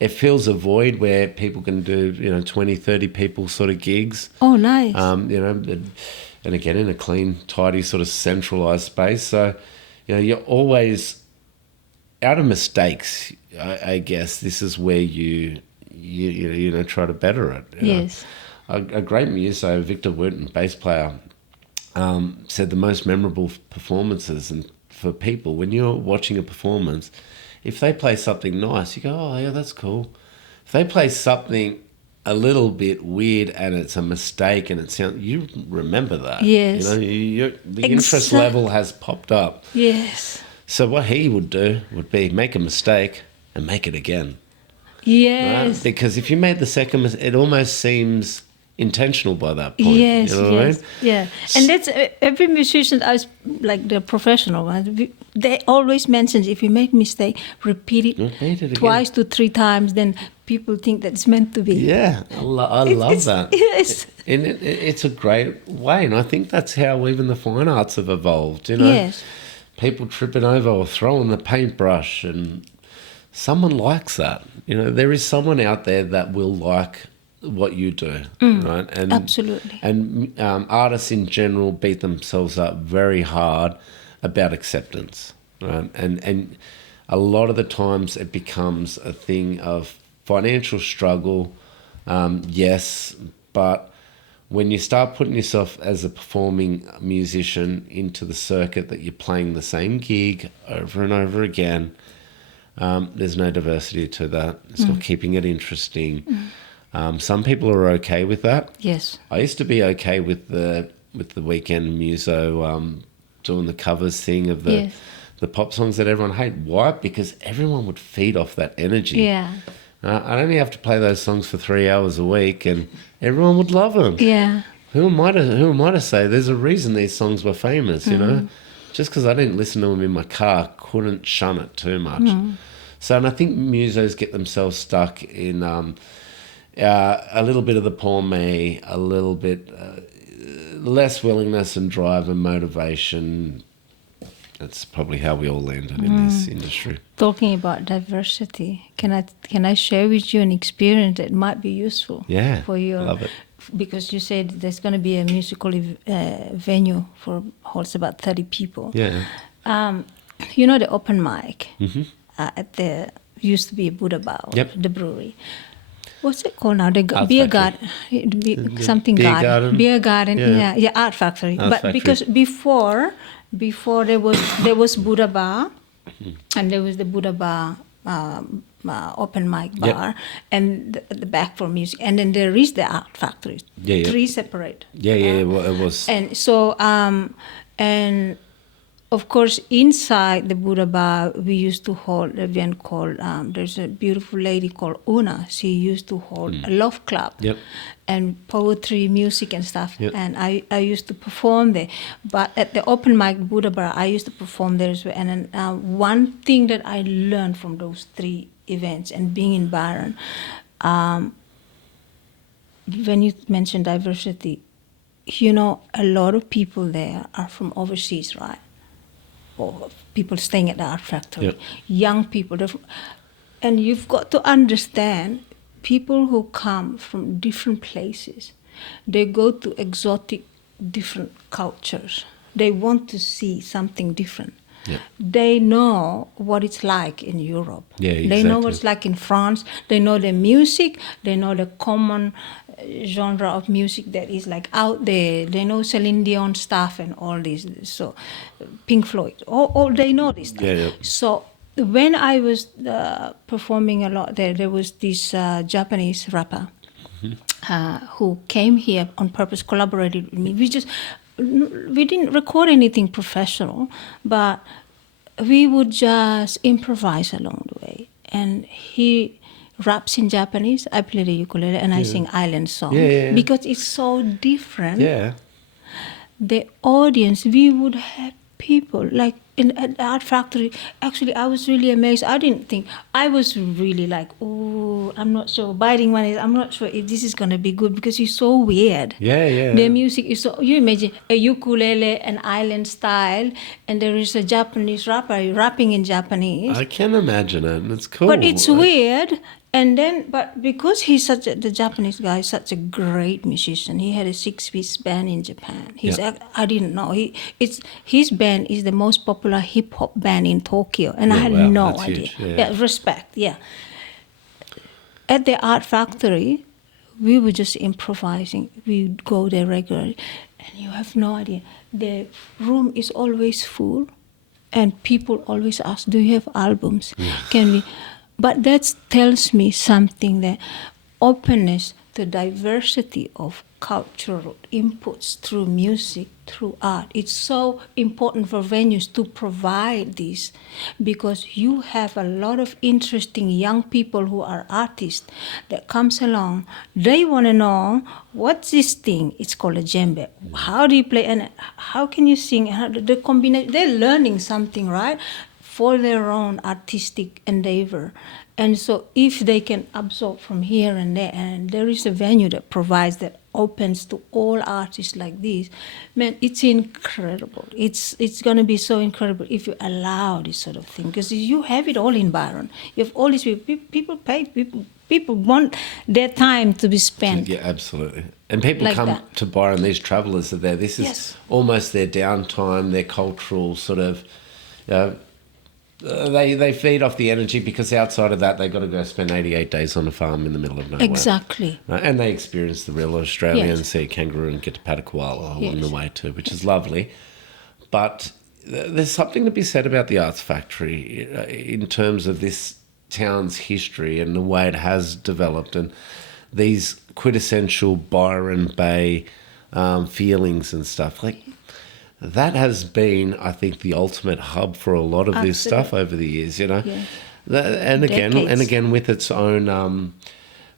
It fills a void where people can do 20, 30 people sort of gigs. Oh, nice. And again in a clean, tidy, sort of centralized space. So you're always out of mistakes. I guess this is where you try to better it. Yes. A great muso, Victor Wooten, bass player, said the most memorable performances, and for people, when you're watching a performance, if they play something nice, you go, oh yeah, that's cool. If they play something a little bit weird and it's a mistake and it sounds, you remember that. Yes. The interest level has popped up. Yes. So what he would do would be make a mistake and make it again. Yes. Right? Because if you made the second mistake, it almost seems intentional by that point. Yes, you know what I mean? Yeah. And that's every musician, like the professional ones, they always mention if you make a mistake, repeat it twice to 3 times, then people think that it's meant to be. Yeah, I love that. Yes. And it's a great way, and I think that's how even the fine arts have evolved, Yes. People tripping over or throwing the paintbrush, and someone likes that. There is someone out there that will like what you do, right? And absolutely. And artists in general beat themselves up very hard about acceptance, right? And a lot of the times it becomes a thing of financial struggle, yes, but when you start putting yourself as a performing musician into the circuit that you're playing the same gig over and over again, there's no diversity to that. It's not keeping it interesting. Some people are okay with that. Yes. I used to be okay with the weekend muso doing the covers thing of the pop songs that everyone hated. Why? Because everyone would feed off that energy. Yeah. I'd only have to play those songs for 3 hours a week and everyone would love them. Yeah. Who am I to say there's a reason these songs were famous, you know? Just because I didn't listen to them in my car, couldn't shun it too much. So, and I think musos get themselves stuck in a little bit of the poor me, a little bit less willingness and drive and motivation. That's probably how we all landed in this industry. Talking about diversity, can I share with you an experience that might be useful? Yeah, for your, love it. Because you said there's going to be a musical venue for holds about 30 people. Yeah. You know the open mic at the used to be a Buddha Bar, the brewery. What's it called now? The beer garden, something beer garden, beer garden. Yeah, art factory. Because before there was Buddha Bar, and there was the Buddha Bar open mic bar, and the back for music, and then there is the art factory. Three separate. It was. And so and of course, inside the Buddha Bar, we used to hold an event called, there's a beautiful lady called Una. She used to hold a love club and poetry, music and stuff. And I used to perform there. But at the open mic Buddha Bar, I used to perform there as well. And one thing that I learned from those 3 events and being in Byron, when you mentioned diversity, you know, a lot of people there are from overseas, right? Or people staying at the art factory, young people. And you've got to understand, people who come from different places, they go to exotic, different cultures. They want to see something different. They know what it's like in Europe. They know what it's like in France. They know the music. They know the common genre of music that is like out there. They know Celine Dion stuff and all this. So Pink Floyd. All they know this stuff. So when I was performing a lot there was this Japanese rapper who came here on purpose, collaborated with me. We didn't record anything professional, but we would just improvise along the way. And he raps in Japanese, I play the ukulele, and I sing island songs. Because it's so different. The audience, we would have people like at the art factory. Actually, I was really amazed. I didn't think, I was really like, oh, I'm not sure. Biting one is, I'm not sure if this is going to be good because it's so weird. The music is so, you imagine a ukulele, an island style, and there is a Japanese rapper rapping in Japanese. I can imagine it, and it's cool. But it's weird. And then, but because he's the Japanese guy is such a great musician, he had a 6-piece band in Japan. I didn't know. His band is the most popular hip hop band in Tokyo, and I had no idea. Respect. At the art factory, we were just improvising. We would go there regularly, and you have no idea. The room is always full, and people always ask, "Do you have albums? Can we?" But that tells me something, that openness to diversity of cultural inputs through music, through art. It's so important for venues to provide this, because you have a lot of interesting young people who are artists that comes along. They want to know, what's this thing? It's called a djembe. How do you play, and how can you sing? The combination, they're learning something, right? For their own artistic endeavor. And so if they can absorb from here and there, and there is a venue that provides, that opens to all artists like this, man, it's incredible. It's going to be so incredible if you allow this sort of thing, because you have it all in Byron. You have all these people pay, people want their time to be spent. Yeah, absolutely. And people like come that. to Byron, these travellers are there. This is almost their downtime, their cultural sort of They feed off the energy because outside of that, they've got to go spend 88 days on a farm in the middle of nowhere. Exactly. And they experience the real Australian, Yes. see a kangaroo and get to pat a koala along Yes. the way too, which is lovely. But there's something to be said about the Arts Factory in terms of this town's history and the way it has developed and these quintessential Byron Bay feelings and stuff. Like, that has been, I think, the ultimate hub for a lot of this stuff over the years, you know. Yeah. And Decades. again, with its own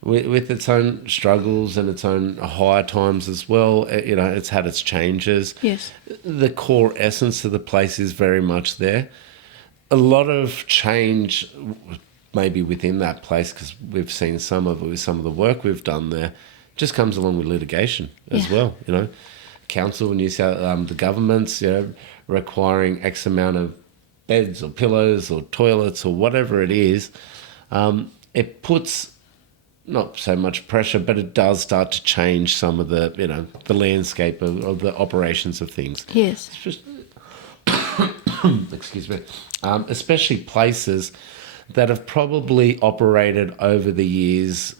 with its own struggles and its own higher times as well. You know, it's had its changes. Yes. The core essence of the place is very much there. A lot of change maybe within that place, because we've seen some of it with some of the work we've done there, just comes along with litigation as well, you know. Council, New South, the governments, you know, requiring X amount of beds or pillows or toilets or whatever it is, it puts not so much pressure, but it does start to change some of the, you know, the landscape of the operations of things. Yes. It's just, excuse me, especially places that have probably operated over the years,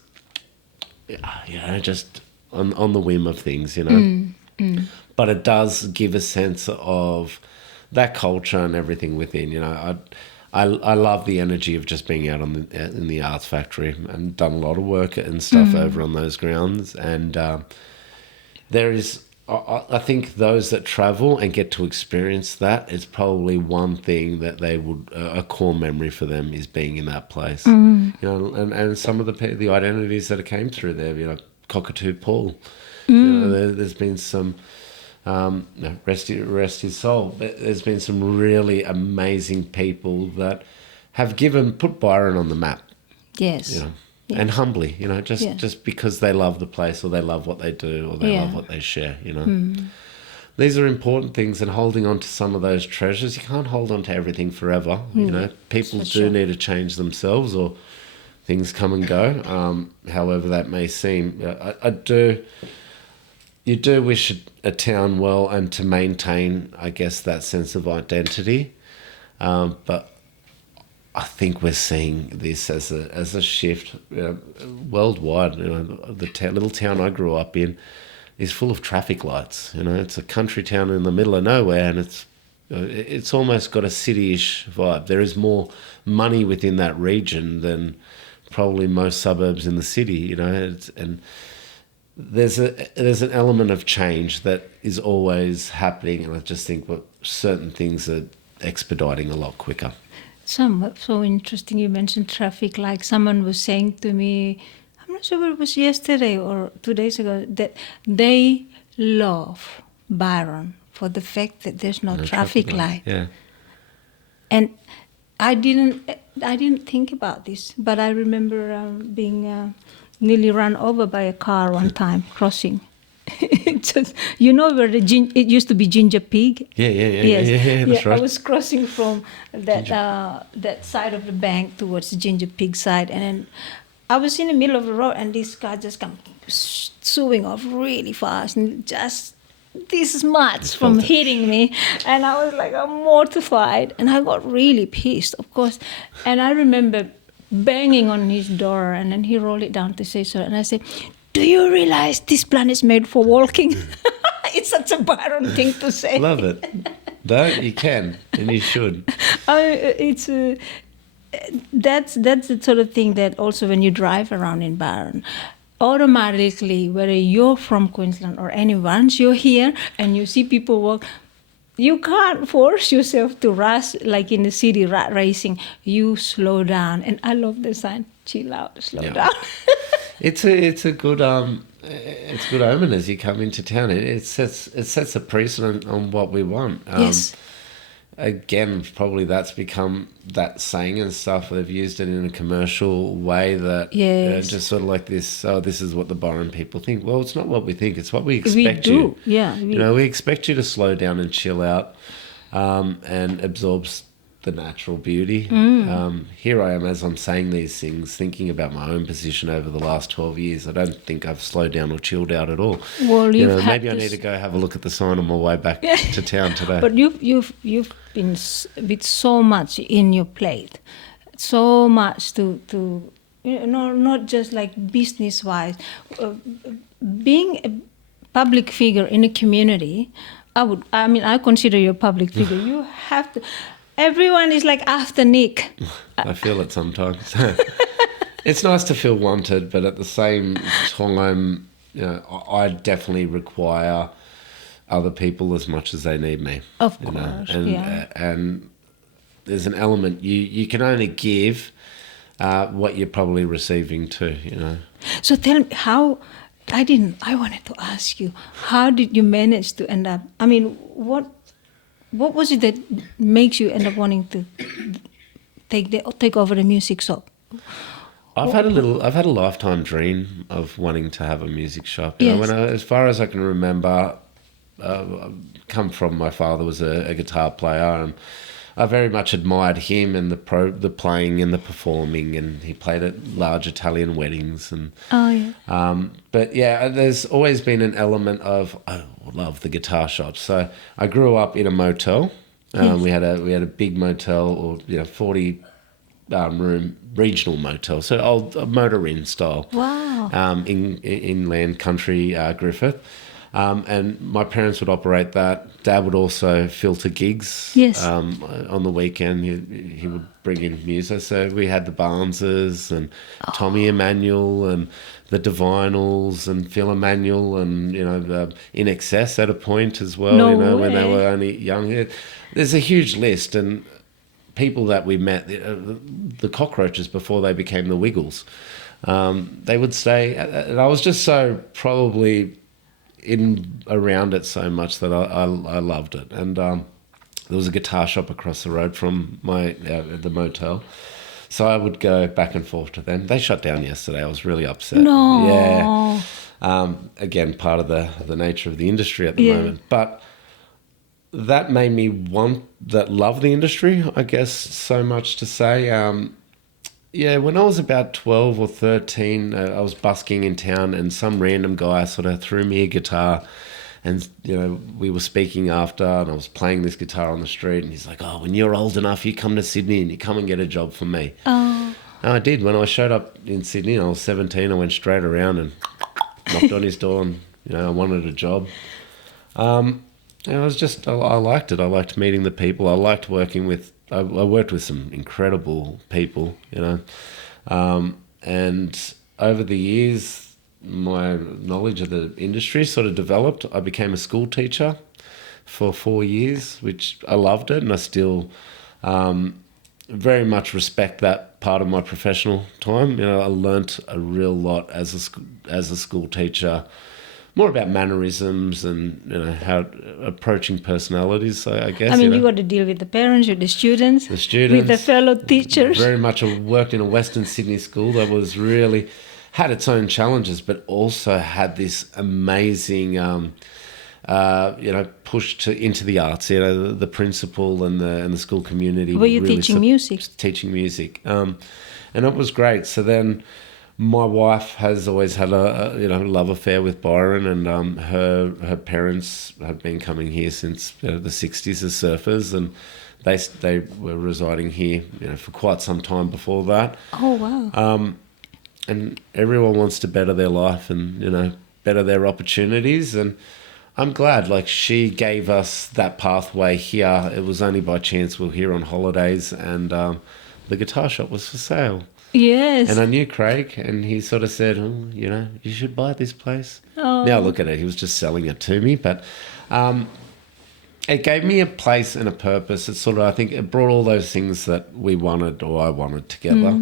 you know, just on the whim of things, you know. But it does give a sense of that culture and everything within. You know, I love the energy of just being out in the Arts Factory and done a lot of work and stuff over on those grounds. And there is, I think, those that travel and get to experience that, it's probably one thing that they would, a core memory for them is being in that place. You know, and some of the identities that came through there, you know, Cockatoo Paul. You know, there's been some, rest his soul, but there's been some really amazing people that have put Byron on the map. Yes. You know, and humbly, you know, just because they love the place or they love what they do or they love what they share, you know. These are important things, and holding on to some of those treasures. You can't hold on to everything forever, you know. People do need to change themselves, or things come and go, however that may seem. You do wish a town well and to maintain, I guess, that sense of identity. But I think we're seeing this as a shift worldwide. You know, the little town I grew up in is full of traffic lights. You know, it's a country town in the middle of nowhere, and it's almost got a city-ish vibe. There is more money within that region than probably most suburbs in the city. You know, and there's an element of change that is always happening, and I just think certain things are expediting a lot quicker. So interesting you mentioned traffic. Like someone was saying to me, I'm not sure if it was yesterday or 2 days ago, that they love Byron for the fact that there's no traffic light. Yeah. And I didn't think about this, but I remember being nearly run over by a car one time crossing. Just, you know where it used to be Ginger Pig? Yeah, that's right. I was crossing from that side of the bank towards the Ginger Pig side, and then I was in the middle of the road, and this car just come zooming off really fast, and just this much from hitting me, and I was like, I'm mortified, and I got really pissed, of course. And I remember banging on his door, and then he rolled it down to say sorry, and I said, do you realize this planet's made for walking? It's such a Byron thing to say. Love it. No, you can, and you should. That's the sort of thing that also when you drive around in Byron, automatically, whether you're from Queensland or once you're here and you see people walk, you can't force yourself to rush like in the city rat racing. You slow down, and I love the sign. Chill out, slow down. It's a good omen as you come into town. It sets a precedent on what we want. Yes. Again, probably that's become that saying and stuff. They've used it in a commercial way that just sort of like this. Oh, this is what the Byron people think. Well, it's not what we think. It's what we expect. We do. You. Yeah. We expect you to slow down and chill out, and absorb the natural beauty. Here I am as I'm saying these things, thinking about my own position over the last 12 years. I don't think I've slowed down or chilled out at all. Well, Maybe I need to go have a look at the sign on my way back to town today. But you've been with so much in your plate, so much to not just like business wise. Being a public figure in a community, I consider you a public figure. You have to. Everyone is like after Nick. I feel it sometimes. It's nice to feel wanted, but at the same time, I definitely require other people as much as they need me. Of course, and there's an element you can only give what you're probably receiving too. So tell me how. I wanted to ask you, how did you manage to end up? I mean, what was it that makes you end up wanting to take over the music shop? I've had a lifetime dream of wanting to have a music shop. Yes. As far as I can remember, come from my father was a guitar player, and I very much admired him and the playing and the performing, and he played at large Italian weddings. And but yeah, there's always been an element of I love the guitar shop. So I grew up in a motel. We had a big motel, or 40 room regional motel, so old motor inn style. Wow. In inland country, Griffith. And my parents would operate that. Dad would also filter gigs. Yes. On the weekend, he would bring in music. So we had the Barneses and Tommy Emmanuel and the Divinals and Phil Emmanuel and the In Excess at a point as well. No when they way. were only young. There's a huge list, and people that we met, the Cockroaches before they became the Wiggles. They would stay, and I was just so probably around it so much that I loved it. And there was a guitar shop across the road from the motel, so I would go back and forth to them. They shut down yesterday. I was really upset. No. Yeah. Again, part of the nature of the industry at the moment, but that made me love the industry, I guess, so much to say. When I was about 12 or 13, I was busking in town, and some random guy sort of threw me a guitar, and we were speaking after, and I was playing this guitar on the street, and he's like, "Oh, when you're old enough, you come to Sydney and you come and get a job for me." Oh. And I did. When I showed up in Sydney, I was 17. I went straight around and knocked on his door, and I wanted a job. It was just, I liked it. I liked meeting the people. I liked working with. I worked with some incredible people, and over the years, my knowledge of the industry sort of developed. I became a school teacher for 4 years, which I loved it, and I still very much respect that part of my professional time. I learnt a real lot as a school teacher. More about mannerisms and how approaching personalities, I guess. I mean, you got to deal with the parents, with the students, with the fellow teachers. Very much worked in a Western Sydney school that was really had its own challenges, but also had this amazing, push into the arts. The principal and the school community. Were you really teaching music? Teaching music, and it was great. So then. My wife has always had a love affair with Byron, and her parents have been coming here since the 60s as surfers, and they were residing here for quite some time before that. Oh wow! And everyone wants to better their life and better their opportunities, and I'm glad. Like, she gave us that pathway here. It was only by chance we were here on holidays, and the guitar shop was for sale. Yes. And I knew Craig, and he sort of said, you should buy this place. Oh. Now look at it. He was just selling it to me. But it gave me a place and a purpose. It sort of, I think, it brought all those things that we wanted or I wanted together.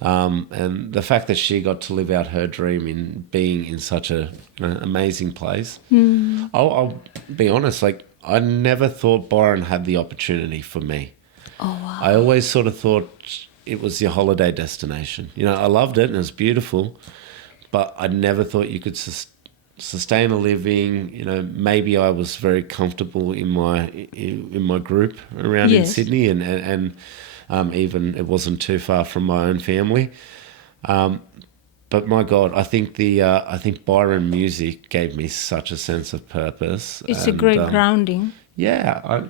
And the fact that she got to live out her dream in being in such an amazing place. I'll be honest, I never thought Byron had the opportunity for me. Oh, wow. I always sort of thought it was your holiday destination. I loved it and it was beautiful, but I never thought you could sustain a living. Maybe I was very comfortable in my group around in Yes. Sydney, and even it wasn't too far from my own family. But my God, I think Byron music gave me such a sense of purpose. It's a great grounding. Yeah,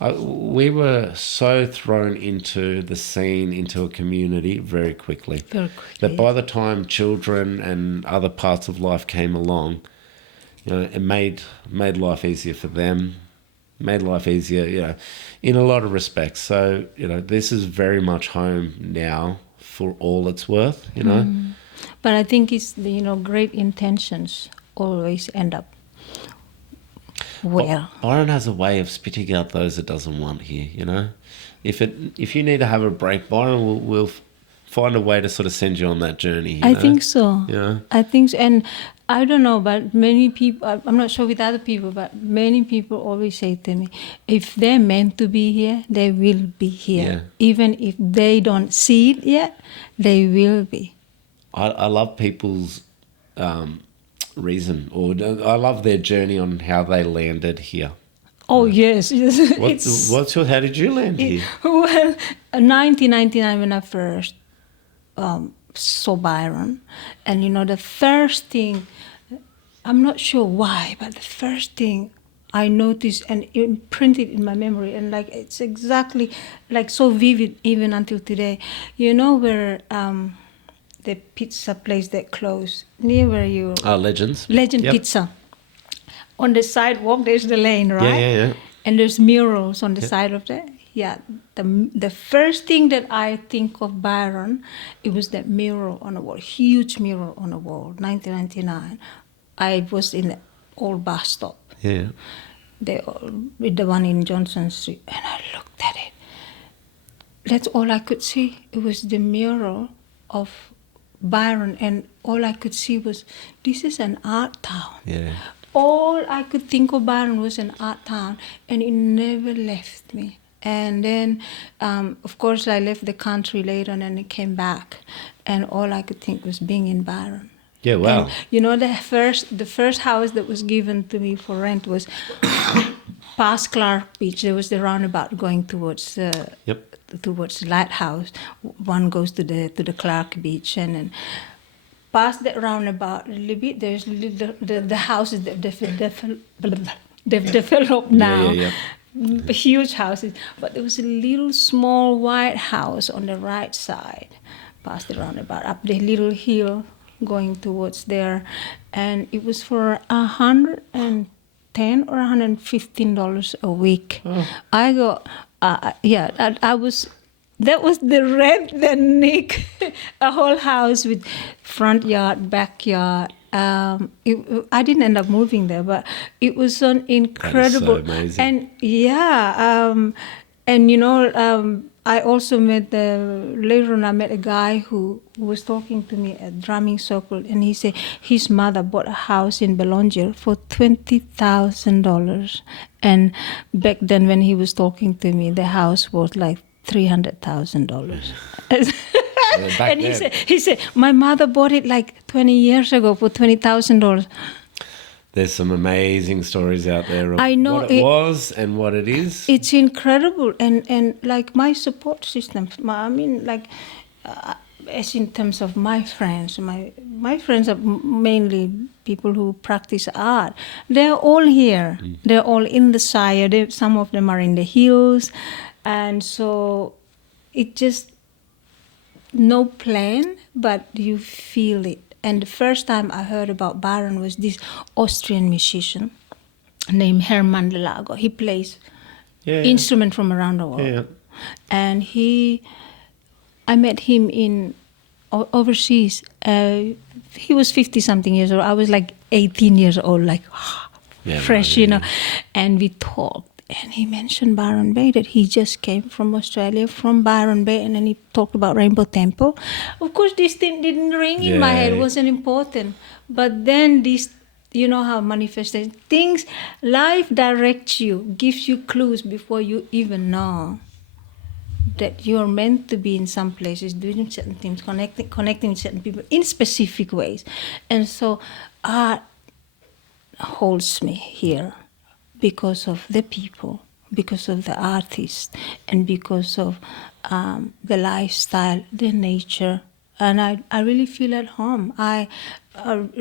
we were so thrown into the scene, into a community very quickly. Very quickly. That by the time children and other parts of life came along, it made life easier for them, made life easier, in a lot of respects. So, this is very much home now for all it's worth, But I think it's great intentions always end up well. Byron has a way of spitting out those it doesn't want here, If you need to have a break, Byron will find a way to sort of send you on that journey. I think so. Yeah. I think so. And I don't know, but many people, I'm not sure with other people, but many people always say to me, if they're meant to be here, they will be here. Yeah. Even if they don't see it yet, they will be. I love people's reason, or I love their journey on how they landed here. Oh, yes. How did you land here? Well, 1999 when I first saw Byron, and the first thing, I'm not sure why, but the first thing I noticed and imprinted in my memory, and it's exactly so vivid even until today. Where the pizza place that closed near where you Legends. Legend Yep. Pizza. On the sidewalk, there's the lane, right? Yeah. And there's murals on the side of that. Yeah, the first thing that I think of Byron, it was that mural on the wall, huge mural on the wall, 1999. I was in the old bus stop, Yeah. with the one in Johnson Street, and I looked at it. That's all I could see. It was the mural of Byron, and all I could see was, this is an art town. Yeah. All I could think of Byron was an art town, and it never left me. And then, of course, I left the country later, and then I came back, and all I could think was being in Byron. Yeah, wow. And, the first house that was given to me for rent was past Clark Beach. There was the roundabout going towards towards the lighthouse. One goes to the Clark Beach, and then past that roundabout a little bit, there's the houses that they've developed now. Yeah. Huge houses, but there was a little small white house on the right side, past the roundabout, up the little hill going towards there, and it was for $110 or $115 a week. Oh. I go, that was the rent that Nick, a whole house with front yard, backyard. I didn't end up moving there, but it was an incredible. That is so amazing. And I also later on I met a guy who was talking to me at drumming circle, and he said his mother bought a house in Belanger for $20,000, and back then when he was talking to me, the house was like $300,000. And he said, my mother bought it like 20 years ago for $20,000. There's some amazing stories out there of I know what it was and what it is. It's incredible. And like my support system, as in terms of my friends, my friends are mainly people who practice art. They're all here. They're all in the Shire. Some of them are in the hills. And so it just, no plan, but you feel it. And the first time I heard about Byron was this Austrian musician named Herman de Lago. He plays instrument from around the world. Yeah. And I met him in overseas. He was 50-something years old. I was like 18 years old, like fresh, And we talked. And he mentioned Byron Bay, that he just came from Australia, from Byron Bay, and then he talked about Rainbow Temple. Of course, this thing didn't ring in my head, wasn't important. But then this, how manifestation, things, life directs you, gives you clues before you even know that you're meant to be in some places, doing certain things, connecting with certain people in specific ways. And so holds me here because of the people, because of the artists, and because of the lifestyle, the nature. And I really feel at home. I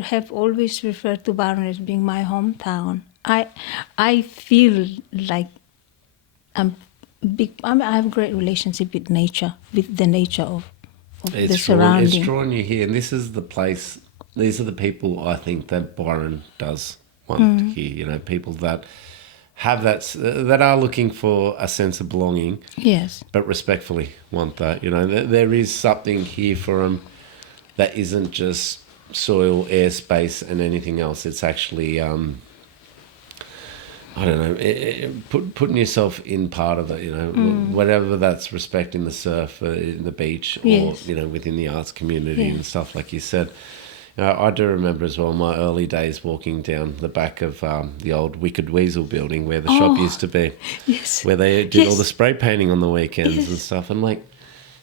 have always referred to Byron as being my hometown. I feel like I have a great relationship with nature, with the nature of the surrounding. It's drawn you here, and this is the place. These are the people I think that Byron does want here. You know, people that have that are looking for a sense of belonging. Yes. But respectfully want that. You know, there is something here for them that isn't just soil, air, space, and anything else. It's actually, I don't know, putting yourself in part of it, you know, whatever that's respecting the surf, in the beach, or, Yes. you know, within the arts community and stuff, like you said. I do remember as well my early days walking down the back of the old Wicked Weasel building where the shop used to be, Yes. where they did all the spray painting on the weekends and stuff. And like,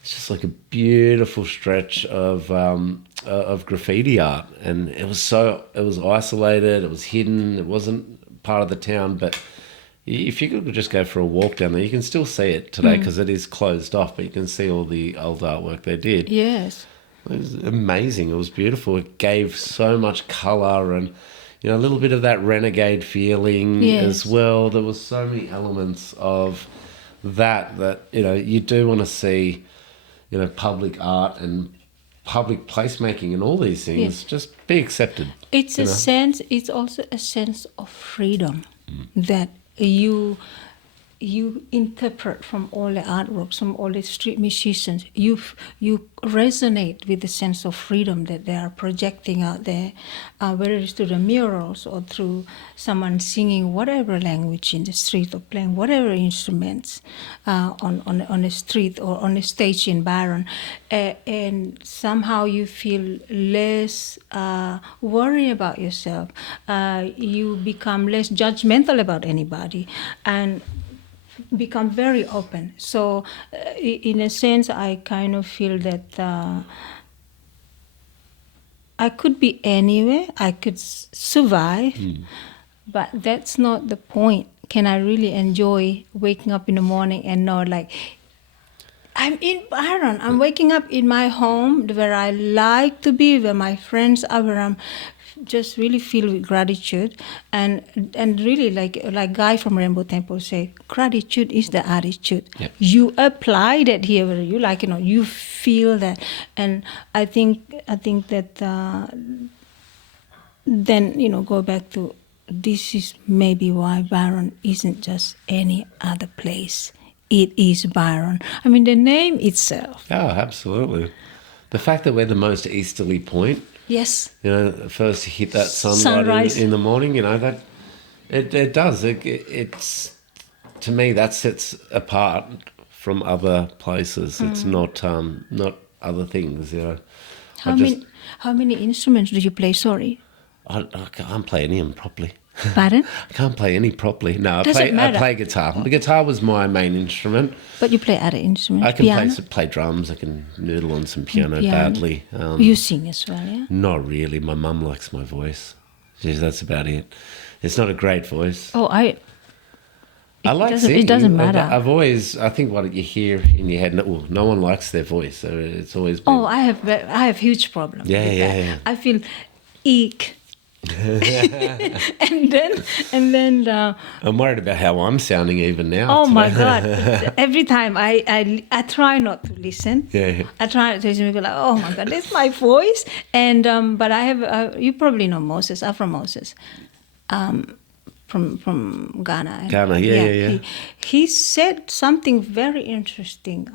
it's just like a beautiful stretch of graffiti art, and it was isolated, it was hidden, it wasn't part of the town. But if you could just go for a walk down there, you can still see it today because it is closed off, but you can see all the old artwork they did. Yes. It was amazing. It was beautiful. It gave so much colour and, you know, a little bit of that renegade feeling as well. There was so many elements of that, you know, you do want to see, you know, public art and public placemaking and all these things just be accepted. It's it's also a sense of freedom that you interpret from all the artworks, from all the street musicians. You resonate with the sense of freedom that they are projecting out there, whether it's through the murals or through someone singing whatever language in the street or playing whatever instruments on the street or on a stage in Byron. And somehow you feel less worried about yourself. You become less judgmental about anybody, and become very open. So in a sense, I kind of feel that I could be anywhere, I could survive, but that's not the point. Can I really enjoy waking up in the morning and know, like, I'm in Byron, I'm waking up in my home where I like to be, where my friends are, where I'm just really filled with gratitude, and really like Guy from Rainbow Temple said, gratitude is the attitude. Yep. You apply that here, whether you like it or not, you feel that, and I think that then, you know, go back to, this is maybe why Byron isn't just any other place. It is Byron. I mean, the name itself. Oh, absolutely. The fact that we're the most easterly point. Yes. You know, first hit that Sunrise in the morning, you know, that it does. It's, to me, that sets apart from other places. It's not other things, you know. How many instruments do you play? Sorry. I can't play any of them properly. Pardon? I can't play any properly. No, Does it matter? I play guitar. The guitar was my main instrument. But you play other instruments? I can piano? play drums. I can noodle on some piano Piano. badly. You sing as well, yeah? Not really. My mum likes my voice. That's about it. It's not a great voice. Oh, I like singing. It doesn't matter. I think what you hear in your head, no one likes their voice. So it's always been... Oh, I have huge problems. Yeah. I feel eek. and then I'm worried about how I'm sounding even now. Oh today. my God! Every time I try not to listen. Yeah. I try not to listen. People like, oh my God, that's my voice. And but I have you probably know Moses. I'm from Moses, from Ghana. Ghana, yeah. He said something very interesting.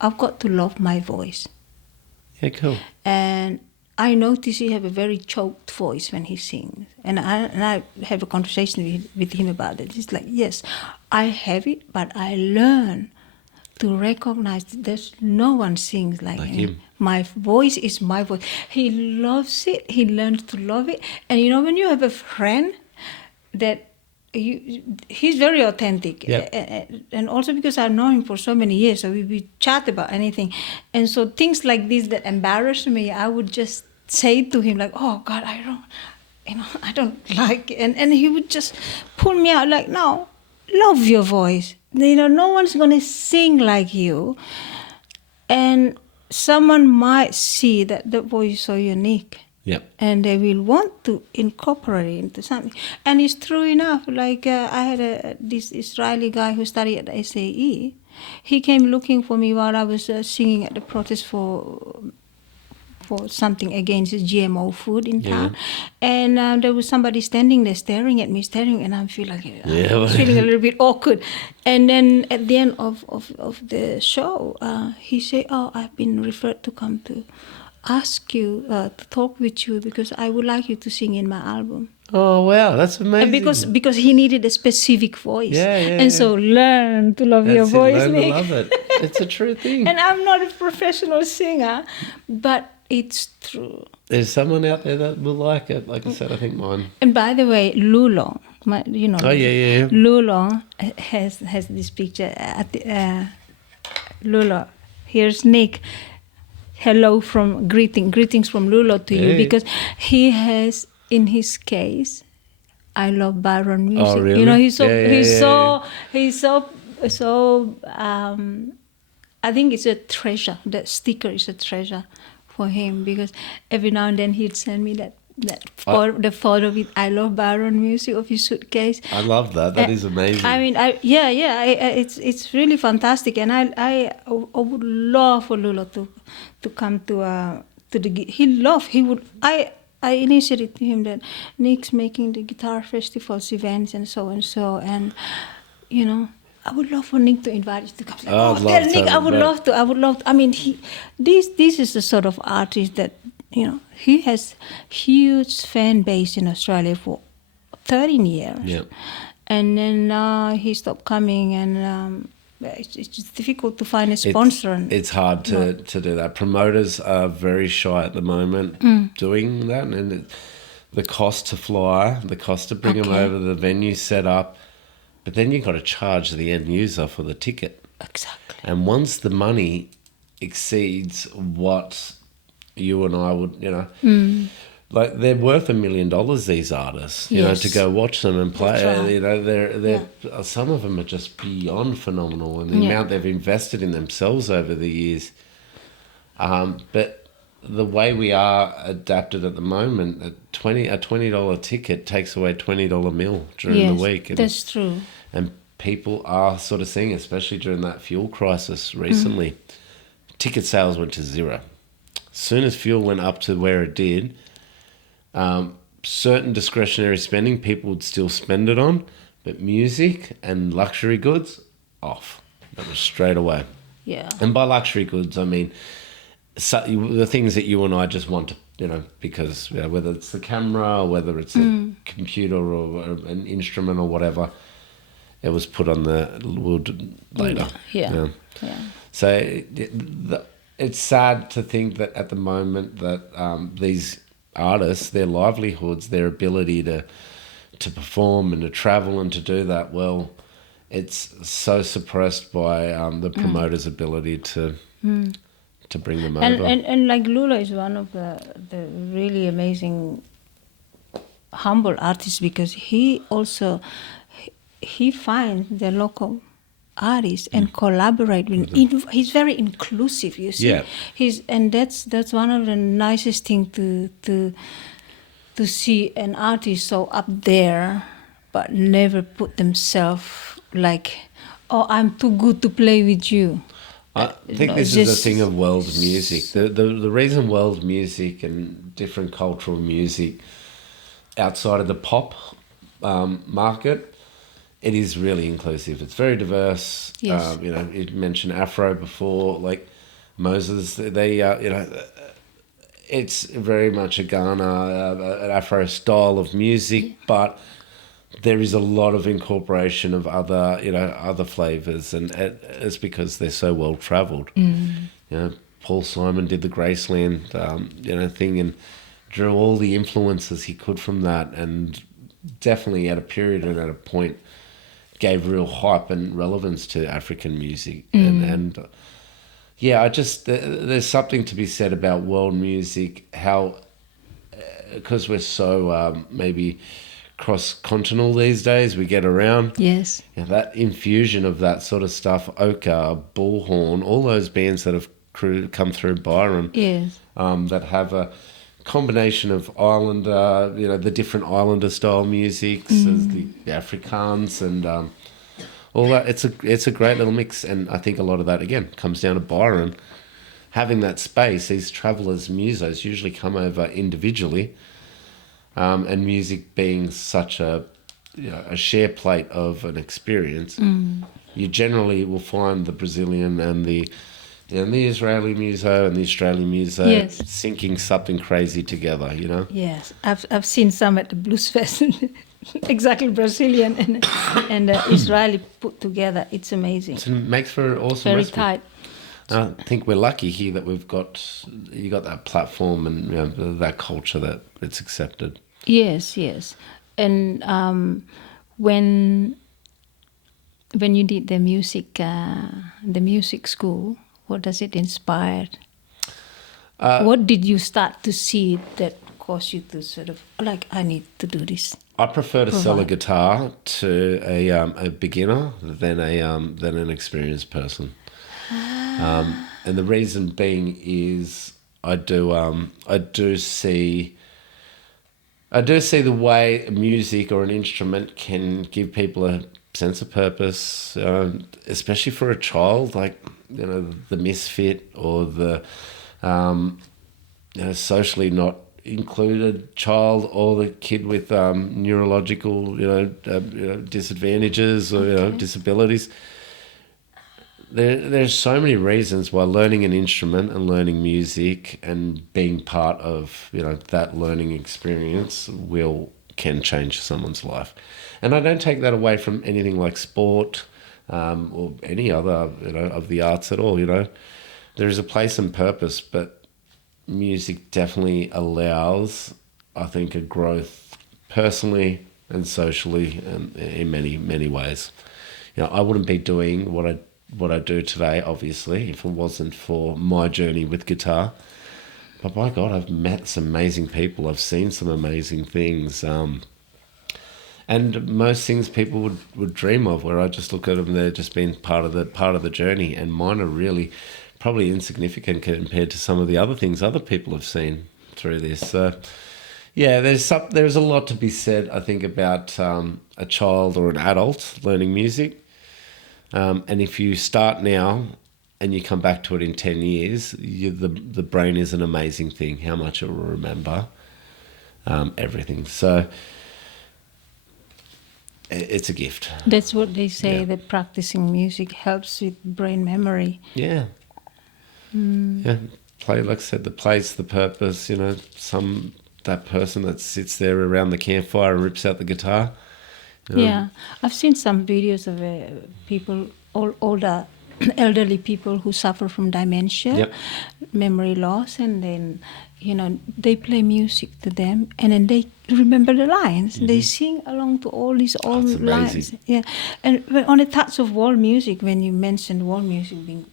I've got to love my voice. Yeah, cool. And I notice he have a very choked voice when he sings. And I have a conversation with him about it. He's like, yes, I have it, but I learn to recognize that there's no one sings like him. My voice is my voice. He loves it. He learns to love it. And you know, when you have a friend that he's very authentic. Yep. And also because I've known him for so many years, so we chat about anything. And so things like this that embarrass me, I would just say to him like, oh God, I don't like it. And he would just pull me out like, no, love your voice. No one's going to sing like you. And someone might see that the voice is so unique. Yep. And they will want to incorporate it into something. And it's true enough. Like I had this Israeli guy who studied at the SAE. He came looking for me while I was singing at the protest for something against GMO food in town. And there was somebody standing there staring at me, and I'm feeling a little bit awkward. And then at the end of the show, he said, "Oh, I've been referred to come to ask you to talk with you because I would like you to sing in my album." Oh wow, that's amazing. And because he needed a specific voice. So learn to love your voice. Learn to love it. It's a true thing. And I'm not a professional singer, but it's true. There's someone out there that will like it. Like I said, I think mine. And by the way, Lulong, Lulong has this picture. Lulong, here's Nick. Hello greetings from Lulo to you, because he has in his case, I love Byron music. Oh, really? He's so I think it's a treasure. That sticker is a treasure for him, because every now and then he'd send me the photo with "I love Byron music" of his suitcase. I love that. That is amazing. I mean, it's really fantastic, and I would love for Lula to come to the. I initiated to him that Nick's making the guitar festivals events and so, and I would love for Nick to invite us to come. Like, Nick, I would love to. I mean, this is the sort of artist that, he has huge fan base in Australia for 13 years. Yeah. And then he stopped coming, and it's just difficult to find a sponsor. It's hard to do that. Promoters are very shy at the moment doing that, and the cost to fly, the cost to bring them over, the venue set up. But then you've got to charge the end user for the ticket. Exactly. And once the money exceeds what you and I would, like they're worth $1 million, these artists, to go watch them and play. Right. They're some of them are just beyond phenomenal, and the amount they've invested in themselves over the years. But the way we are adapted at the moment, a $20 ticket takes away $20 meal during the week. And that's true. And people are sort of seeing, especially during that fuel crisis recently, ticket sales went to zero. As soon as fuel went up to where it did, certain discretionary spending people would still spend it on, but music and luxury goods, off. That was straight away. Yeah. And by luxury goods, I mean the things that you and I just want to, because whether it's the camera or whether it's a computer or an instrument or whatever, it was put on the wood later. Yeah. So it's sad to think that at the moment that these artists, their livelihoods, their ability to perform and to travel and to do that, well, it's so suppressed by the promoter's ability to bring them over. And like Lula is one of the really amazing, humble artists, because he also he finds the local artists and collaborate with them. He's very inclusive, you see. Yeah. And that's one of the nicest thing to see an artist so up there, but never put themselves like, oh, I'm too good to play with you. I think this is the thing of world music. The reason world music and different cultural music outside of the pop market, it is really inclusive. It's very diverse. Yes. You mentioned Afro before, like Moses. They, it's very much a Ghana, an Afro style of music, but there is a lot of incorporation of other flavors, and it's because they're so well traveled. Paul Simon did the Graceland, thing, and drew all the influences he could from that, and definitely at a period and at a point gave real hype and relevance to African music. And I just there's something to be said about world music, how because we're so maybe cross-continental these days, we get around. Yes. That infusion of that sort of stuff, Ochre, Bullhorn, all those bands that have come through Byron, Yes. that have a combination of Islander, the different Islander style musics, as the Afrikaans and all that. It's a great little mix, and I think a lot of that again comes down to Byron having that space. These travellers, musos, usually come over individually. And music being such a share plate of an experience, you generally will find the Brazilian and the Israeli muso and the Australian muso syncing something crazy together. Yes, I've seen some at the Bluesfest, exactly Brazilian and Israeli put together. It's amazing. It makes for an awesome Very recipe. tight. I think we're lucky here that you got that platform and that culture that it's accepted. Yes, and when you did the music school, what does it inspire? What did you start to see that caused you to sort of like, I need to do this? I prefer to sell a guitar to a beginner than an experienced person, and the reason being is I do see the way music or an instrument can give people a sense of purpose, especially for a child, like the misfit or the socially not included child, or the kid with neurological disadvantages or disabilities. There's so many reasons why learning an instrument and learning music and being part of that learning experience can change someone's life. And I don't take that away from anything like sport or any other of the arts at all. There is a place and purpose, but music definitely allows, I think, a growth personally and socially and in many, many ways. I wouldn't be doing what I do today, obviously, if it wasn't for my journey with guitar. But by God, I've met some amazing people. I've seen some amazing things. And most things people would dream of, where I just look at them, they're just being part of the journey. And mine are really probably insignificant compared to some of the other things other people have seen through this. So, yeah, there's a lot to be said, I think, about a child or an adult learning music. And if you start now and you come back to it in 10 years, the brain is an amazing thing, how much it will remember everything. So it's a gift. That's what they say, that practicing music helps with brain memory. Yeah. Yeah. Play, like I said, the place, the purpose, that person that sits there around the campfire and rips out the guitar. Yeah, I've seen some videos of people, older, elderly people who suffer from dementia, memory loss, and then, they play music to them, and then they remember the lines. Mm-hmm. They sing along to all these old lines. Yeah, and on the touch of world music, when you mentioned world music being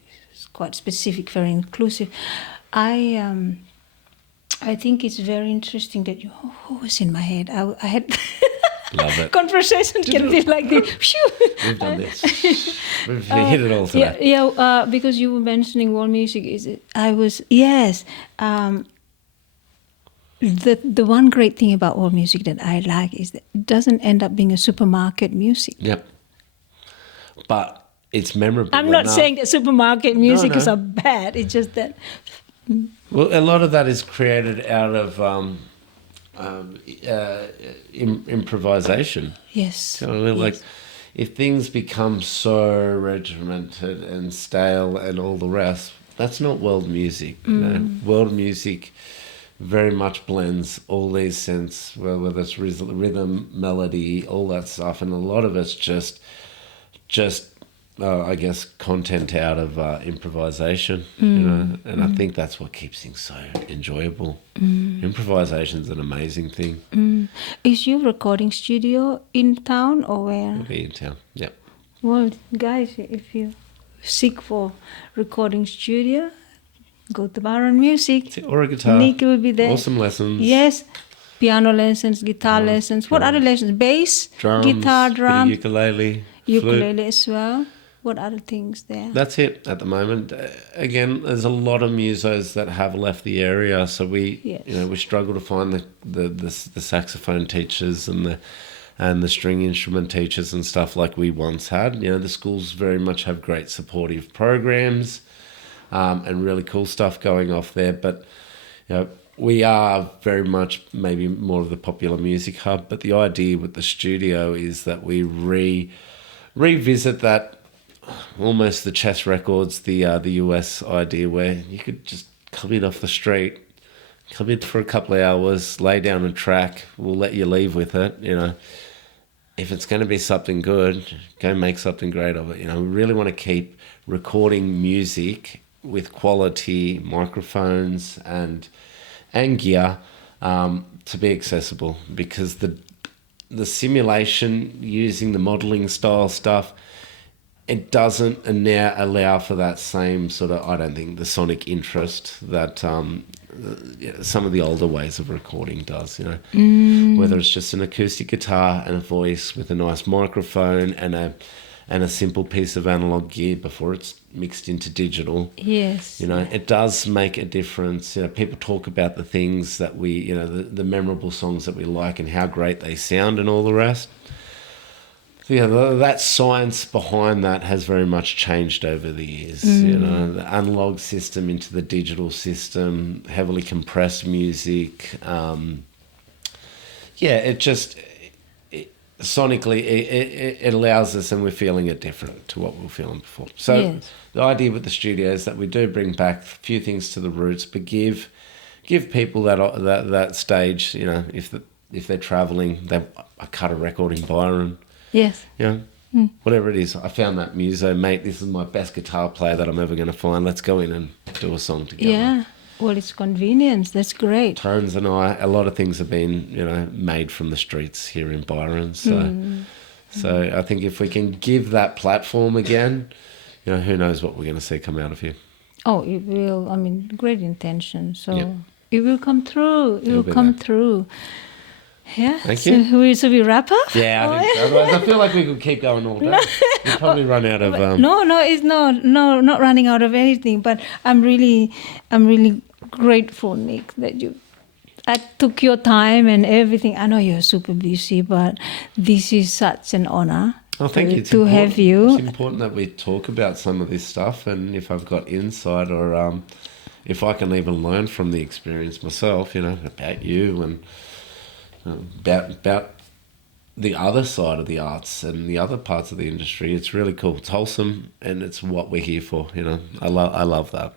quite specific, very inclusive, I think it's very interesting that who was in my head? I had. Love it. Conversation can be like this. We've done this. We've hit it all today. Yeah. Because you were mentioning world music. The one great thing about world music that I like is that it doesn't end up being a supermarket music. Yep. But it's memorable. I'm not saying that supermarket music is bad. It's just that. Well, a lot of that is created out of. Improvisation. Yes. You know what I mean? Like, if things become so regimented and stale and all the rest, that's not world music. World music very much blends all these sense, whether it's rhythm, melody, all that stuff, and a lot of it's just I guess content out of improvisation, and I think that's what keeps things so enjoyable. Improvisation's an amazing thing. Is your recording studio in town or where? It'll be in town. Yep. Well, guys, if you seek for recording studio, go to Byron Music. Or a guitar. Nick will be there. Awesome lessons. Yes. piano lessons, guitar lessons. What other lessons? Bass, Drums, guitar, bit of drum, ukulele, flute. ukulele as well. What other things there? That's it at the moment. Again, there's a lot of musos that have left the area, so we struggle to find the saxophone teachers and the string instrument teachers and stuff like we once had. The schools very much have great supportive programs and really cool stuff going off there, but we are very much maybe more of the popular music hub. But the idea with the studio is that we revisit that, almost the chess records, the US idea where you could just come in off the street, come in for a couple of hours, lay down a track, we'll let you leave with it. If it's going to be something good, go make something great of it. We really want to keep recording music with quality microphones and gear to be accessible, because the simulation using the modeling style stuff, it doesn't allow for that same sort of, I don't think, the sonic interest that some of the older ways of recording does, whether it's just an acoustic guitar and a voice with a nice microphone and a simple piece of analog gear before it's mixed into digital. Yes. It does make a difference. People talk about the things that we, the memorable songs that we like and how great they sound and all the rest. That science behind that has very much changed over the years. The analog system into the digital system, heavily compressed music. Sonically, it allows us, and we're feeling it different to what we were feeling before. So the idea with the studio is that we do bring back a few things to the roots, but give people that stage. If they're traveling, I cut a record in Byron. Yes. Whatever it is. I found that muso, mate, this is my best guitar player that I'm ever going to find. Let's go in and do a song together. Yeah. Well, it's convenience. That's great. Tones and a lot of things have been, made from the streets here in Byron. So I think if we can give that platform again, who knows what we're going to see come out of here. Oh, it will. I mean, great intention. So it will come through. It will come through. Yeah. Thank you. So we wrap up? Yeah, I think so. Otherwise, I feel like we could keep going all day. We'll probably run out of... It's not running out of anything. But I'm really grateful, Nick, that I took your time and everything. I know you're super busy, but this is such an honor. Oh, thank you. To have you. It's important that we talk about some of this stuff, and if I've got insight or if I can even learn from the experience myself, about you and about the other side of the arts and the other parts of the industry. It's really cool. It's wholesome, and it's what we're here for. I love that.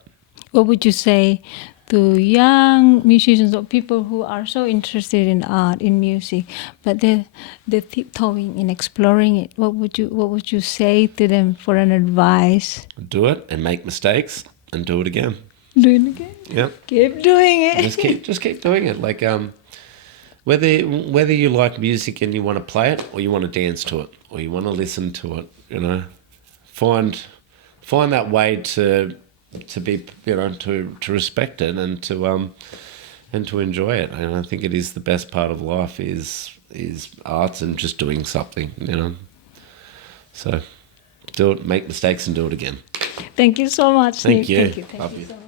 What would you say to young musicians or people who are so interested in art, in music, but they're tiptoeing in exploring it? What would you say to them for an advice? Do it and make mistakes and do it again. Do it again. Yeah. Keep doing it. Just keep doing it. Like whether you like music and you want to play it, or you want to dance to it, or you want to listen to it, find that way to be, to respect it and to enjoy it. And I think it is the best part of life is arts and just doing something, So do it, make mistakes and do it again. Thank you so much, Thank Nick. you. Thank you so much.